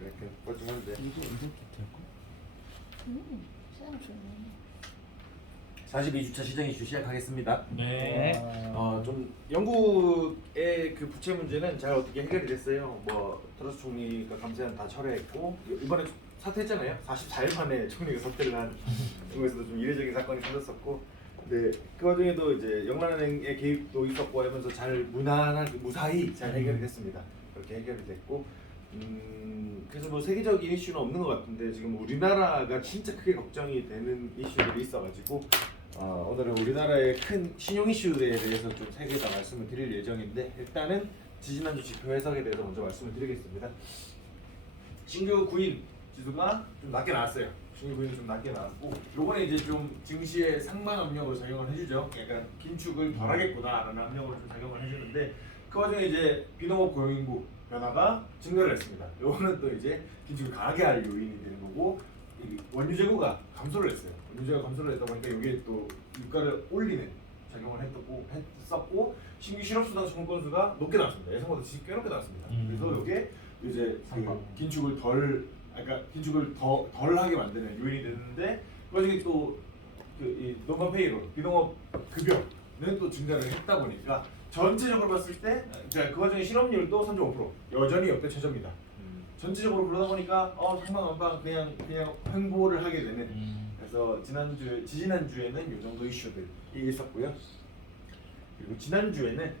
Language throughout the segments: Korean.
이렇게 뻘쭘한데. 이게 좋다고? 시장 좋네. 42주차 시장 이슈 시작하겠습니다. 네. 좀 영국의 그 부채 문제는 잘 어떻게 해결이 됐어요. 뭐 트러스 총리가 감세안 다 철회했고 이번에 사퇴했잖아요. 44일 만에 총리가 사퇴를 한 영국에서도 좀 이례적인 사건이 터졌었고, 근데 그 와중에도 이제 영란은행의 개입도 있었고 하면서 잘 무난하게 무사히 잘 해결이 됐습니다. 그렇게 해결이 됐고, 그래서 뭐 세계적인 이슈는 없는 것 같은데 지금 우리나라가 진짜 크게 걱정이 되는 이슈들이 있어가지고 오늘은 우리나라의 큰 신용 이슈에 대해서 좀 세 개 다 말씀을 드릴 예정인데, 일단은 지지난주 지표 해석에 대해서 먼저 말씀을 드리겠습니다. 신규 구인 지수가 좀 낮게 나왔어요. 신규 구인이 좀 낮게 나왔고, 요번에 이제 좀 증시의 상반 압력으로 작용을 해주죠. 약간 긴축을 덜 하겠구나라는 압력으로 좀 작용을 해주는데, 그 와중에 이제 비농업 고용인구 변화가 증가를 했습니다. 요거는 또 이제 긴축을 강하게 할 요인이 되는 거고, 이 원유 재고가 감소를 했어요. 원유 재고가 감소를 했다 보니까 이게 또 유가를 올리는 작용을 했었고, 신규 실업수당 청구 건수가 높게 나왔습니다. 예상보다 꽤 높게 나왔습니다. 그래서 이게 이제 그 긴축을 긴축을 덜 하게 만드는 요인이 됐는데, 그 와중에 또 이 농업 페이롤, 비농업 급여는 또 증가를 했다 보니까 전체적으로 봤을 때, 그 와중에 실업률도 3.5% 여전히 역대 최저입니다. 전체적으로 그러다 보니까 상방안방 그냥 횡보를 하게 되는. 그래서 지지난주에는 이 정도 이슈들이 있었고요. 그리고 지난주에는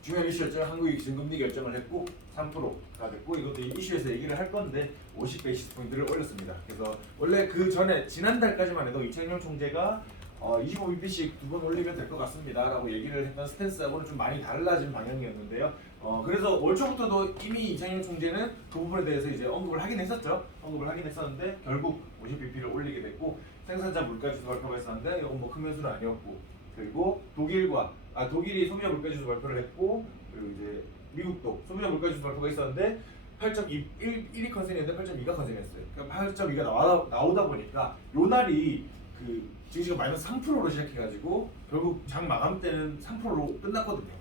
중요한 이슈였죠. 한국이 기준금리 결정을 했고 3%가 됐고, 이것도 이 이슈에서 얘기를 할 건데 50베이시스 포인트를 올렸습니다. 그래서 원래 그 전에 지난달까지만 해도 이창용 총재가 25bp씩 2번 올리면 될 것 같습니다 라고 얘기를 했던 스탠스하고는 좀 많이 달라진 방향이었는데요. 그래서 올 초부터도 이미 이창용 총재는 그 부분에 대해서 이제 언급을 하긴 했었죠. 언급을 하긴 했었는데 결국 50bp를 올리게 됐고, 생산자 물가지수 발표가 있었는데 이건 뭐 큰 변수는 아니었고, 그리고 독일이 소비자 물가지수 발표를 했고, 그리고 이제 미국도 소비자 물가지수 발표가 있었는데 8.2, 1위 컨센이었는데 8.2가 컨센이었어요. 그러니까 8.2가 나오다 보니까 요 날이 그 증시가 마이너스 3%로 시작해가지고 결국 장 마감 때는 3%로 끝났거든요.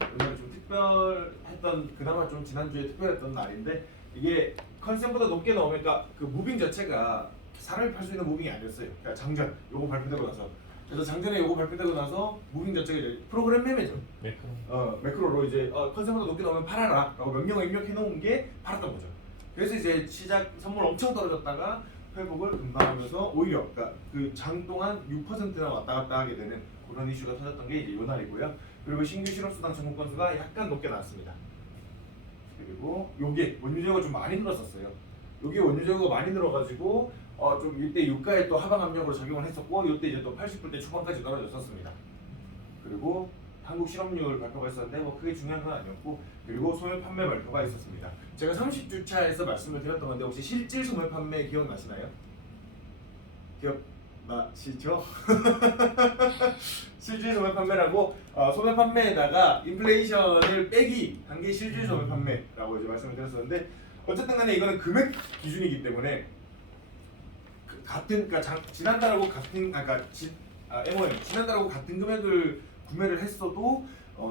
오늘 좀 특별했던, 그나마 좀 지난주에 특별했던 날인데, 이게 컨센보다 높게 나오니까 그 무빙 자체가 사람이 팔 수 있는 무빙이 아니었어요. 그러니까 장전 요거 발표되고 나서, 그래서 장전에 요거 발표되고 나서 무빙 자체가 이제 프로그램 매매죠. 매크로로 이제 컨센보다 높게 나오면 팔아라 라고 명령을 입력해 놓은 게 팔았던 거죠. 그래서 이제 시작 선물 엄청 떨어졌다가 회복을 금방 하면서 오히려 그러니까 그 장 동안 6%나 왔다 갔다 하게 되는 그런 이슈가 터졌던 게 이제 요 날이고요. 그리고 신규 실업수당 청구 건수가 약간 높게 나왔습니다. 그리고 요게 원유 재고가 좀 많이 늘었었어요. 요게 원유 재고가 많이 늘어가지고 좀 이때 유가에 또 하방 압력으로 작용을 했었고, 이때 이제 또 80불대 초반까지 떨어졌었습니다. 그리고 한국 실업률 발표가 있었는데 뭐 크게 중요한 건 아니었고, 그리고 소매 판매 발표가 있었습니다. 제가 30주차에서 말씀을 드렸던 건데 혹시 실질 소매 판매 기억나시나요? 기억나시죠? 실질 소매 판매라고 소매 판매에다가 인플레이션을 빼기 한 게 실질 소매 판매라고 이제 말씀을 드렸었는데, 어쨌든 간에 이거는 금액 기준이기 때문에 그러니까 지난달하고 같은 MOM 지난달하고 같은 금액을 구매를 했어도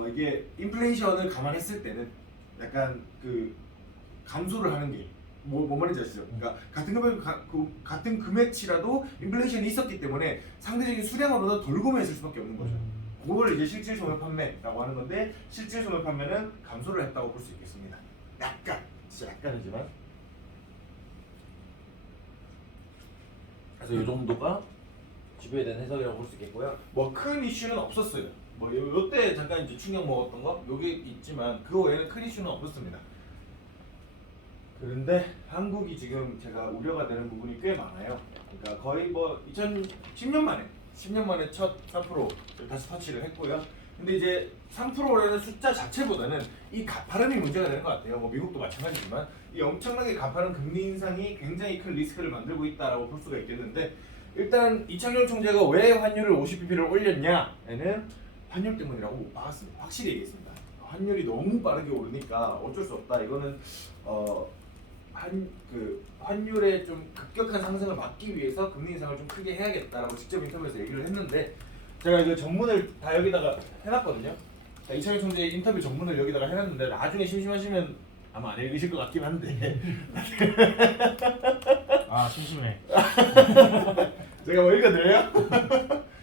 이게 인플레이션을 감안했을 때는 약간 그 감소를 하는 게 뭔 말인지 아시죠? 그러니까 같은 금액치라도 인플레이션이 있었기 때문에 상대적인 수량으로는 덜 구매했을 수밖에 없는 거죠. 그걸 이제 실질 소매 판매라고 하는 건데, 실질 소매 판매는 감소를 했다고 볼 수 있겠습니다. 진짜 약간이지만. 그래서 이 정도가 지표에 대한 해석이라고 볼 수 있겠고요. 뭐 큰 이슈는 없었어요. 뭐 요때 잠깐 이제 충격 먹었던 거 요게 있지만 그 외에는 큰 이슈는 없었습니다. 그런데 한국이 지금 제가 우려가 되는 부분이 꽤 많아요. 그러니까 거의 뭐 2010년 만에 첫 3%를 다시 터치를 했고요. 근데 이제 3%라는 숫자 자체보다는 이 가파름이 문제가 되는 것 같아요. 뭐 미국도 마찬가지지만 이 엄청나게 가파른 금리 인상이 굉장히 큰 리스크를 만들고 있다라고 볼 수가 있겠는데, 일단 이창용 총재가 왜 환율을 50bp를 올렸냐에는 환율 때문이라고 못 박았습니다. 확실히 얘기했습니다. 환율이 너무 빠르게 오르니까 어쩔 수 없다. 이거는 환율의 좀 급격한 상승을 막기 위해서 금리 인상을 좀 크게 해야겠다라고 직접 인터뷰에서 얘기를 했는데, 제가 이거 전문을 다 여기다가 해놨거든요. 이창용 총재의 인터뷰 전문을 여기다가 해놨는데 나중에 심심하시면 아마 안 읽으실 것 같긴 한데 아 심심해. 제가 뭐 읽어드려요?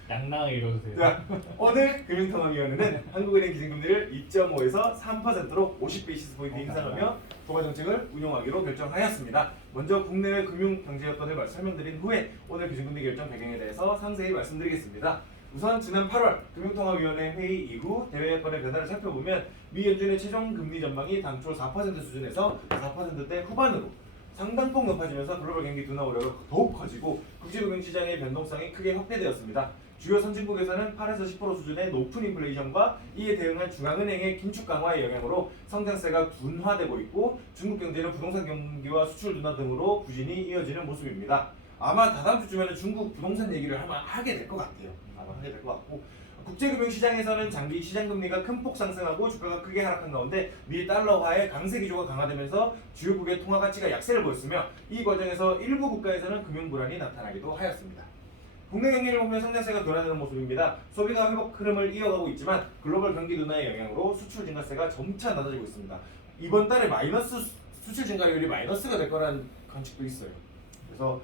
양랑하게 읽어주세요. 자, 오늘 금융통화위원회는 한국은행 기준금리를 2.5에서 3%로 50베이시스 포인트 인상하며 통화정책을 운용하기로 결정하였습니다. 먼저 국내외 금융 경제 여건을 설명드린 후에 오늘 기준금리 결정 배경에 대해서 상세히 말씀드리겠습니다. 우선 지난 8월 금융통화위원회 회의 이후 대외 여건의 변화를 살펴보면 미 연준의 최종 금리 전망이 당초 4% 수준에서 4%대 후반으로 상당폭 높아지면서 글로벌 경기 둔화 우려가 더욱 커지고 국제금융시장의 변동성이 크게 확대되었습니다. 주요 선진국에서는 8에서 10% 수준의 높은 인플레이션과 이에 대응한 중앙은행의 긴축 강화의 영향으로 성장세가 둔화되고 있고 중국 경제는 부동산 경기와 수출 둔화 등으로 부진이 이어지는 모습입니다. 아마 다다음 주쯤에는 중국 부동산 얘기를 하게 될 것 같아요. 아마 하게 될 것 같고 국제금융시장에서는 장기 시장금리가 큰 폭 상승하고 주가가 크게 하락한 가운데 미 달러화의 강세 기조가 강화되면서 주요국의 통화 가치가 약세를 보였으며 이 과정에서 일부 국가에서는 금융 불안이 나타나기도 하였습니다. 국내 경기를 보면 성장세가 둔화되는 모습입니다. 소비가 회복 흐름을 이어가고 있지만 글로벌 경기 둔화의 영향으로 수출 증가세가 점차 낮아지고 있습니다. 이번 달에 마이너스 수출 증가율이 마이너스가 될 거라는 관측도 있어요. 그래서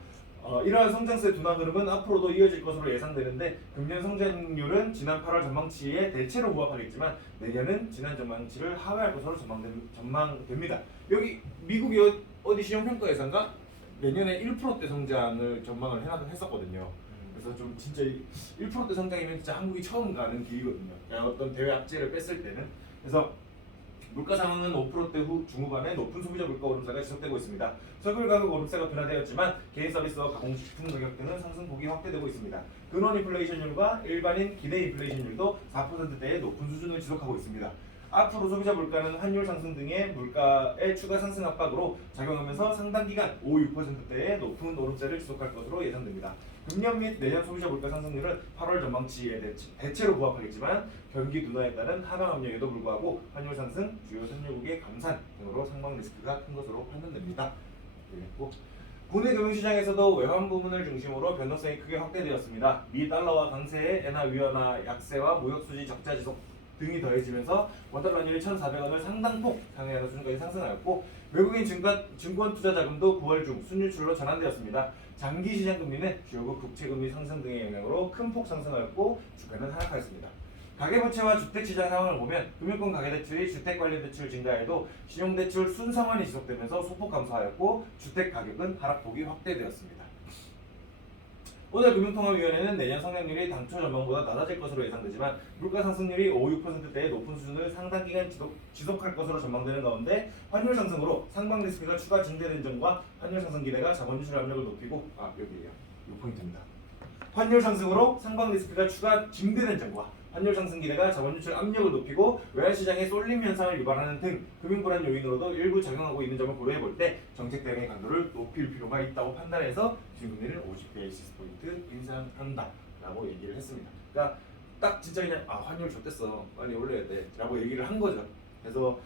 이러한 성장세 둔화 흐름은 앞으로도 이어질 것으로 예상되는데 금년 성장률은 지난 8월 전망치에 대체로 부합하겠지만 내년은 지난 전망치를 하회할 것으로 전망됩니다. 여기 미국이 어디 신용평가회사인가 내년에 1%대 성장을 전망을 했었거든요. 그래서 좀 진짜 1%대 성장이면 진짜 한국이 처음 가는 길이거든요. 그러니까 어떤 대외 악재를 뺐을 때는. 그래서 물가 상황은 5%대 중후반에 높은 소비자 물가 오름세가 지속되고 있습니다. 석유 가격 오름세가 둔화되었지만 개인 서비스와 가공식품 가격 등은 상승폭이 확대되고 있습니다. 근원 인플레이션율과 일반인 기대 인플레이션율도 4%대의 높은 수준을 지속하고 있습니다. 앞으로 소비자 물가는 환율 상승 등의 물가의 추가 상승 압박으로 작용하면서 상당 기간 5~6%대의 높은 오름세를 지속할 것으로 예상됩니다. 금년 및 내년 소비자 물가 상승률은 8월 전망치에 대체로 부합하겠지만 경기 둔화에 따른 하방 압력에도 불구하고 환율 상승, 주요 선진국의 감산 등으로 상방 리스크가 큰 것으로 판단됩니다. 그리고 국내 금융시장에서도 외환 부문을 중심으로 변동성이 크게 확대되었습니다. 미 달러와 강세에 엔화 위안화 약세와 무역 수지 적자 지속 등이 더해지면서 원달러 환율이 1,400원을 상당폭 상회하는 수준까지 상승하였고 외국인 증권 투자 자금도 9월 중 순유출로 전환되었습니다. 장기 시장 금리는 주요국 국채금리 상승 등의 영향으로 큰 폭 상승하였고 주가는 하락하였습니다. 가계부채와 주택시장 상황을 보면 금융권 가계대출이 주택 관련 대출 증가에도 신용대출 순상환이 지속되면서 소폭 감소하였고 주택 가격은 하락폭이 확대되었습니다. 오늘 금융통화위원회는 내년 성장률이 당초 전망보다 낮아질 것으로 예상되지만 물가 상승률이 5~6%대의 높은 수준을 상당 기간 지속할 것으로 전망되는 가운데 환율 상승으로 상방 리스크가 추가 증대되는 점과 환율 상승 기대가 자본 유출 압력을 높이고 여기에요. 이 포인트입니다. 환율 상승으로 상방 리스크가 추가 증대된 점과 환율 상승 기대가 자본 유출 압력을 높이고 외환 시장의 쏠림 현상을 유발하는 등 금융 불안 요인으로도 일부 작용하고 있는 점을 고려해 볼 때 정책 대응의 강도를 높일 필요가 있다고 판단해서 기준금리를 50베이시스 포인트 인상한다라고 얘기를 했습니다. 그러니까 딱 진짜 그냥 환율 좋댔어 빨리 올려야 돼라고 얘기를 한 거죠. 그래서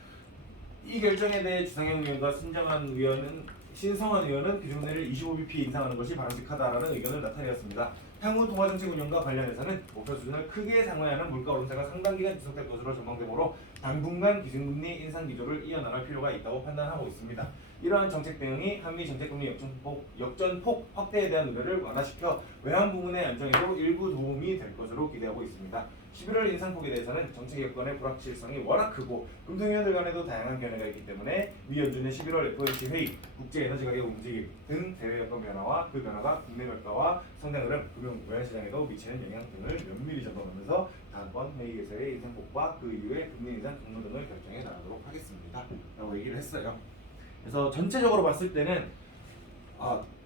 이 결정에 대해 주상현 의원과 신성환 의원은 기준금리를 25bp 인상하는 것이 바람직하다라는 의견을 나타내었습니다. 향후 통화정책 운영과 관련해서는 목표 수준을 크게 상회하는 물가 오름세가 상당 기간 지속될 것으로 전망되므로 당분간 기준금리 인상 기조를 이어나갈 필요가 있다고 판단하고 있습니다. 이러한 정책 대응이 한미 정책금리 역전폭 확대에 대한 우려를 완화시켜 외환 부문의 안정에도 일부 도움이 될 것으로 기대하고 있습니다. 11월 인상폭에 대해서는 정책 여건의 불확실성이 워낙 크고 금통위원들 간에도 다양한 견해가 있기 때문에 미 연준의 11월 FOMC 회의, 국제 에너지 가격 움직임 등 대외 여건 변화와 그 변화가 국내 물가와 성장 흐름, 금융 외환 시장에도 미치는 영향 등을 면밀히 점검하면서 다음번 회의에서의 인상폭과 그 이후의 금리 인상 경로 등을 결정해 나가도록 하겠습니다. 라고 얘기를 했어요. 그래서 전체적으로 봤을 때는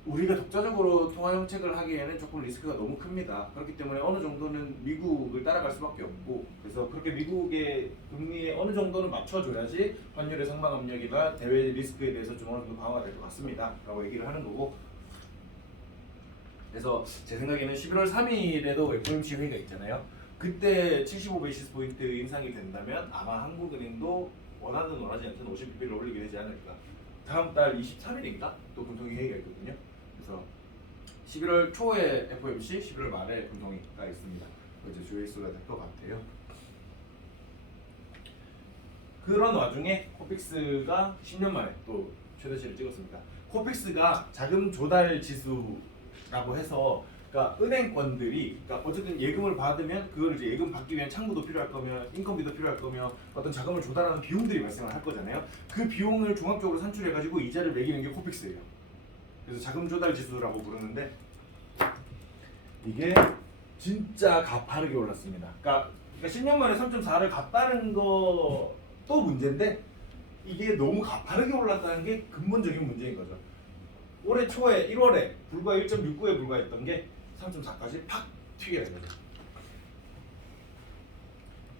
우리가 독자적으로 통화 정책을 하기에는 조금 리스크가 너무 큽니다. 그렇기 때문에 어느 정도는 미국을 따라갈 수밖에 없고 그래서 그렇게 미국의 금리에 어느 정도는 맞춰줘야지 환율의 상방 압력이나 대외 리스크에 대해서 좀 어느 정도 강화가 될 것 같습니다. 라고 얘기를 하는 거고 그래서 제 생각에는 11월 3일에도 FOMC 회의가 있잖아요. 그때 75베이시스 포인트 인상이 된다면 아마 한국은행도 원하지 않든 50bp를 올리게 되지 않을까. 다음 달 23일인가 또 금통위 회의가 있거든요. 그래서 11월 초에 FOMC, 11월 말에 금통위가 있습니다. 이제 주요 이슈가 될 것 같아요. 그런 와중에 코픽스가 10년 만에 또 최대치를 찍었습니다. 코픽스가 자금 조달 지수라고 해서 그러니까 은행권들이 그러니까 어쨌든 예금을 받으면 그걸 이제 예금 받기 위한 창구도 필요할 거면 인건비도 필요할 거면 어떤 자금을 조달하는 비용들이 발생을 할 거잖아요. 그 비용을 종합적으로 산출해 가지고 이자를 매기는 게 코픽스예요. 그래서 자금 조달 지수라고 부르는데 이게 진짜 가파르게 올랐습니다. 그러니까 10년 만에 3.4를 갚다는 것도 문제인데 이게 너무 가파르게 올랐다는 게 근본적인 문제인 거죠. 올해 초에 1월에 불과 1.69에 불과했던 게 3.4까지 팍 튀게 된 거죠.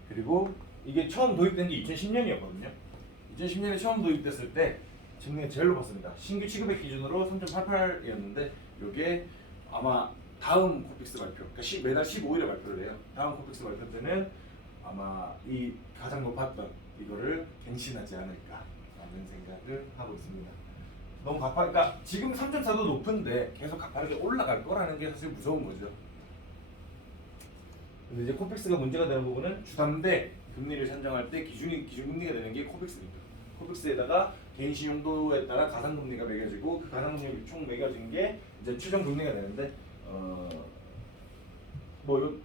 그리고 이게 처음 도입된 게 2010년이었거든요. 2010년에 처음 도입됐을 때 증명이 제일 높았습니다. 신규 취급액 기준으로 3.88이었는데 이게 아마 다음 코픽스 발표, 그러니까 매달 15일에 발표를 해요. 다음 코픽스 발표 때는 아마 이 가장 높았던 이거를 갱신하지 않을까라는 생각을 하고 있습니다. 너무 그러니까 지금 3.4도 높은데 계속 가파르게 올라갈 거라는 게 사실 무서운 거죠. 근데 이제 코픽스가 문제가 되는 부분은 주담대 금리를 산정할 때 기준금리가 되는 게 코픽스입니다. 코픽스에다가 개인 신용도에 따라 가산금리가 매겨지고 그 가산금리 총 매겨진 게 이제 최종 금리가 되는데 뭐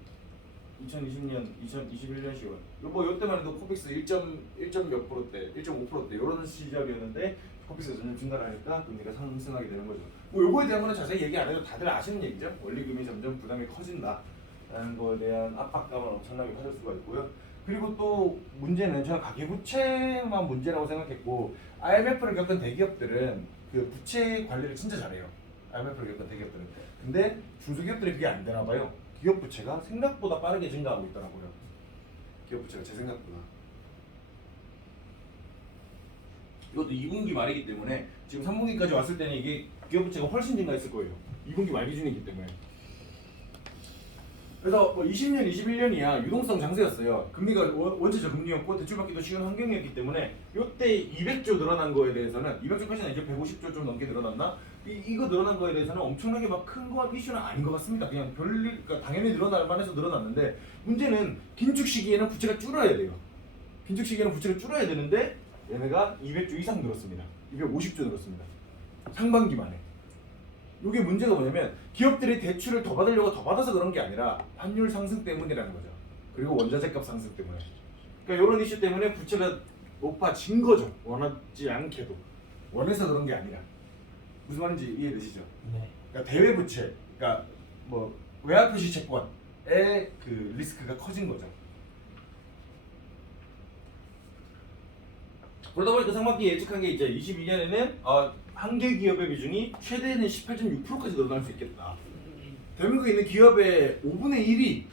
2020년, 2021년 10월 뭐 이때만 해도 코픽스 1점 몇 프로대, 1.5%대 이런 시절이었는데 코픽스가 점점 증가하니까 금리가 상승하게 되는 거죠. 뭐 요거에 대한 거는 자세히 얘기 안 해도 다들 아시는 얘기죠. 원리금이 점점 부담이 커진다라는 거에 대한 압박감을 엄청나게 가질 수가 있고요. 그리고 또 문제는 저는 가계부채만 문제라고 생각했고 IMF를 겪은 대기업들은 그 부채 관리를 진짜 잘해요. IMF를 겪은 대기업들은. 근데 중소기업들이 그게 안 되나 봐요. 기업 부채가 생각보다 빠르게 증가하고 있더라고요. 기업 부채가 제 생각보다. 이것도 2분기 말이기 때문에 지금 3분기까지 왔을 때는 이게 기업 부채가 훨씬 증가했을 거예요. 2분기 말 기준이기 때문에. 그래서 뭐 20년, 21년이야 유동성 장세였어요. 금리가 원체 저금리였고 대출받기도 쉬운 환경이었기 때문에 이때 200조 늘어난 거에 대해서는 200조까지는 이제 150조 좀 넘게 늘어났나? 이거 늘어난 거에 대해서는 엄청나게 막 큰 거 이슈는 아닌 것 같습니다. 그냥 그러니까 당연히 늘어날 만해서 늘어났는데 문제는 긴축 시기에는 부채가 줄어야 돼요. 긴축 시기에는 부채가 줄어야 되는데 얘네가 200조 이상 늘었습니다. 250조 늘었습니다. 상반기 만에. 이게 문제가 뭐냐면 기업들이 대출을 더 받으려고 더 받아서 그런 게 아니라 환율 상승 때문이라는 거죠. 그리고 원자재값 상승 때문에. 그러니까 이런 이슈 때문에 부채가 높아진 거죠. 원하지 않게도. 원해서 그런 게 아니라. 무슨 말인지 이해되시죠? 네. 그러니까 대외 부채, 그러니까 뭐 외화 표시 채권의 그 리스크가 커진 거죠. 그러다 보니까 상반기 예측한 게 이제 22년에는 한계 기업의 비중이 최대는 18.6%까지 늘어날 수 있겠다. 대한민국에 있는 기업의 5분의 1이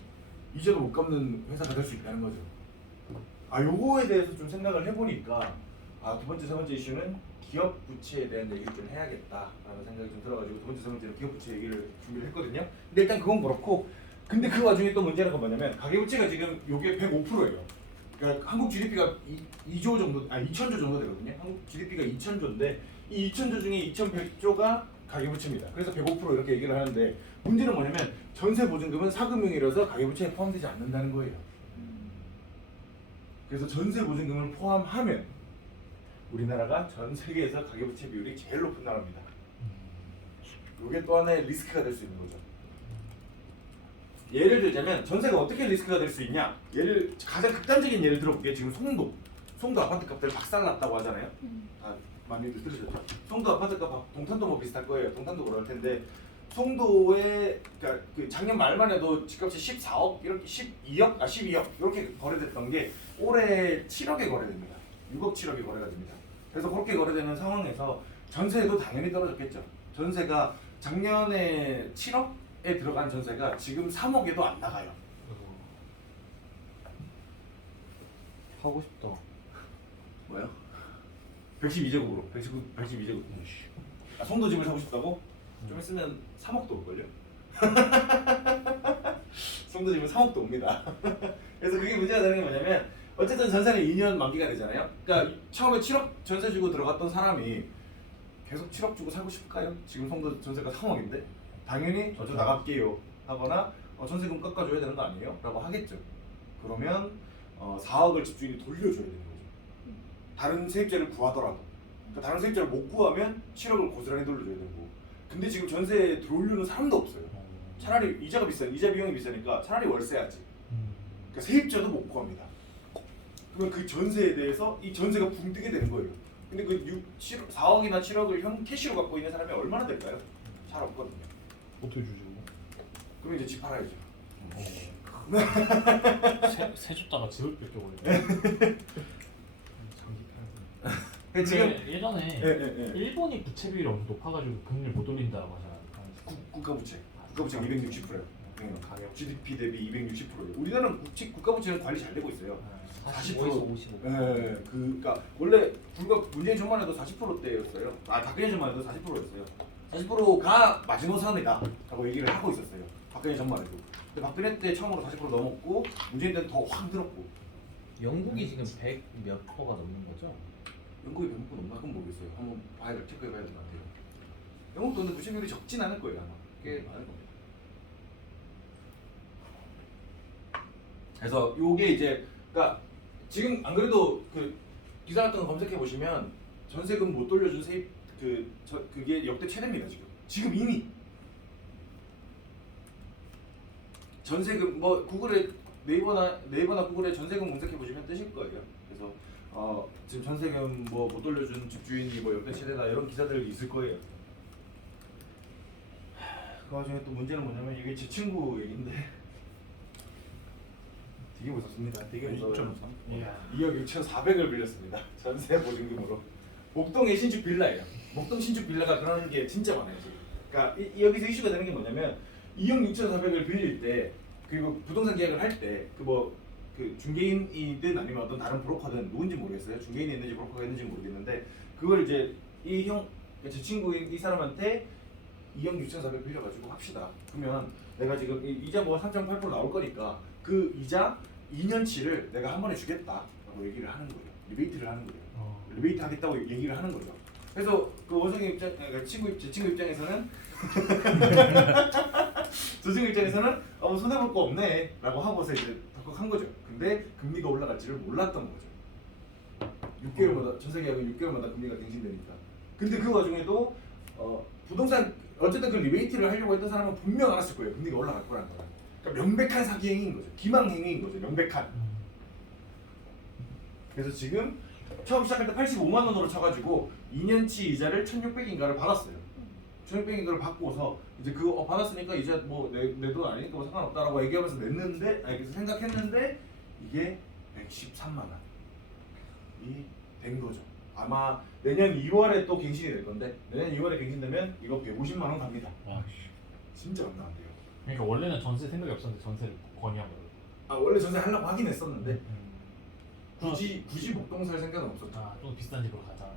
이자도 못 갚는 회사가 될 수 있다는 거죠. 요거에 대해서 좀 생각을 해보니까 두 번째, 세 번째 이슈는 기업 부채에 대한 얘기를 좀 해야겠다라는 생각이 좀 들어가지고 두 번째, 세 번째는 기업 부채 얘기를 준비를 했거든요. 근데 일단 그건 그렇고 근데 그 와중에 또 문제는 뭐냐면 가계부채가 지금 요게 105%예요. 그러니까 한국 GDP가 2조 정도, 2천조 정도 되거든요. 한국 GDP가 2천조인데 이 2천조 중에 2,100조가 가계부채입니다. 그래서 105% 이렇게 얘기를 하는데 문제는 뭐냐면 전세보증금은 사금융이라서 가계부채에 포함되지 않는다는 거예요. 그래서 전세보증금을 포함하면 우리나라가 전 세계에서 가계부채 비율이 제일 높은 나라입니다. 이게 또 하나의 리스크가 될 수 있는 거죠. 예를 들자면 전세가 어떻게 리스크가 될 수 있냐? 가장 극단적인 예를 들어볼게요. 지금 송도 아파트 값들 박살났다고 하잖아요. 많이들 들으셨죠? 송도 아파트 값 동탄도 뭐 비슷할 거예요. 동탄도 그럴 텐데 송도에 그러니까 그 작년 말만 해도 집값이 14억 이렇게 12억 이렇게 거래됐던 게 올해 7억에 거래됩니다. 6억 7억에 거래가 됩니다. 그래서 그렇게 거래되는 상황에서 전세도 당연히 떨어졌겠죠. 전세가 작년에 7억에 들어간 전세가 지금 3억에도 안 나가요. 하고 싶다. 뭐요? 112제곱으로 112제곱. 송도 집을 사고 싶다고? 좀 있으면 3억도 올걸요? 송도 집은 3억도 옵니다. 그래서 그게 문제가 되는 게 뭐냐면 어쨌든 전세는 2년 만기가 되잖아요. 그러니까 처음에 7억 전세 주고 들어갔던 사람이 계속 7억 주고 살고 싶을까요? 지금 송도 전세가 3억인데 당연히 저 나갈게요 하거나 전세금 깎아줘야 되는 거 아니에요? 라고 하겠죠. 그러면 4억을 집주인이 돌려줘야 되는 거죠. 다른 세입자를 구하더라도 그러니까 다른 세입자를 못 구하면 7억을 고스란히 돌려줘야 되고 근데 지금 전세에 들어오려는 사람도 없어요. 차라리 이자가 비싸 이자 비용이 비싸니까 차라리 월세하지. 그러니까 세입자도 못 구합니다. 그러면 그 전세에 대해서 이 전세가 붕 뜨게 되는 거예요. 근데 그 4억이나 7억을 현 캐시로 갖고 있는 사람이 얼마나 될까요? 잘 없거든요. 어떻게 주지 그거? 그럼 이제 집 팔아야죠. 세 줬다가 집을 뺏겨버리네. 지금 지금 예전에 예. 일본이 부채 비율이 엄청 높아가지고 금리를 못 올린다고 하잖아요. 국가부채 260%예요. 가격. GDP 대비 260%예요. 우리나라는 국가부채는 관리 잘 되고 있어요. 40%. 55. 예, 그러니까 원래 불과 문재인 전만 해도 40%대였어요. 박근혜 전만 해도 40%였어요. 40%가 마지노선이다 라고 얘기를 하고 있었어요. 박근혜 전만 해도. 근데 박근혜 때 처음으로 40% 넘었고 문재인 때는 더 확 늘었고. 영국이 지금 100 몇 퍼가 넘는 거죠? 영국이 100% 넘나 그건 모르겠어요. 한번 체크해봐야 될 것 같아요. 영국도 근데 부채비율이 적진 않을 거예요 아마. 꽤 많을 겁니다. 그래서 요게 이제 그러니까 지금 안 그래도 그 기사 같은 거 검색해 보시면 전세금 못 돌려준 세입 그게 역대 최대입니다 지금. 지금 이미 전세금 뭐 구글에 네이버나 구글에 전세금 검색해 보시면 뜨실 거예요. 그래서 지금 전세금 뭐 못 돌려준 집주인이 뭐 역대 최대다 이런 기사들이 있을 거예요. 그 와중에 또 문제는 뭐냐면 이게 제 친구 얘긴데 되게 무섭습니다. 되게 무서워요. 2억 6,400을 빌렸습니다. 전세 보증금으로. 목동의 신축 빌라예요. 목동 신축 빌라가 그런 게 진짜 많아요 지금. 그러니까 여기서 이슈가 되는 게 뭐냐면 2억 6,400을 빌릴 때 그리고 부동산 계약을 할 때 그 중개인이든 아니면 어떤 다른 브로커든 누군지 모르겠어요. 중개인이 있는지 브로커가 있는지 모르겠는데 그걸 이제 제 친구인 이 사람한테 2억 6,400 빌려가지고 합시다. 그러면 내가 지금 이자 뭐 3.8% 나올 거니까 그 이자 2년치를 내가 한 번에 주겠다라고 얘기를 하는 거예요. 리베이트를 하는 거예요. 리베이트 하겠다고 얘기를 하는 거죠. 그래서 그 원성이 제 친구 입장에서는 저 친구 입장에서는 뭐 손해 볼 거 없네라고 하고서 이제 덕덕한 거죠. 근데 금리가 올라갈지를 몰랐던 거죠. 6개월마다 전세 계약은 6개월마다 금리가 갱신되니까. 근데 그 와중에도 부동산 어쨌든 그 리베이트를 하려고 했던 사람은 분명 알았을 거예요. 금리가 올라갈 거라는 거. 그러니까 명백한 사기 행위인 거죠. 기망 행위인 거죠. 명백한. 그래서 지금 처음 시작할 때 85만 원으로 쳐가지고 2년치 이자를 1,600인가를 받았어요. 1,600인가를 받고서 이제 그거 받았으니까 이제 뭐 내 돈 아니니까 뭐 상관없다라고 얘기하면서 냈는데 그래서 생각했는데 이게 113만 원이 된 거죠. 아마 내년 2월에 또 갱신이 될 건데 내년 2월에 갱신되면 이거 150만 원 갑니다. 진짜 감당한대요. 그러니까 원래는 전세 생각이 없었는데 전세를 권유한 거예요. 원래 전세 하려고 하긴 했었는데 굳이 목동 살 생각은 없었죠. 좀 비싼 집으로 가자.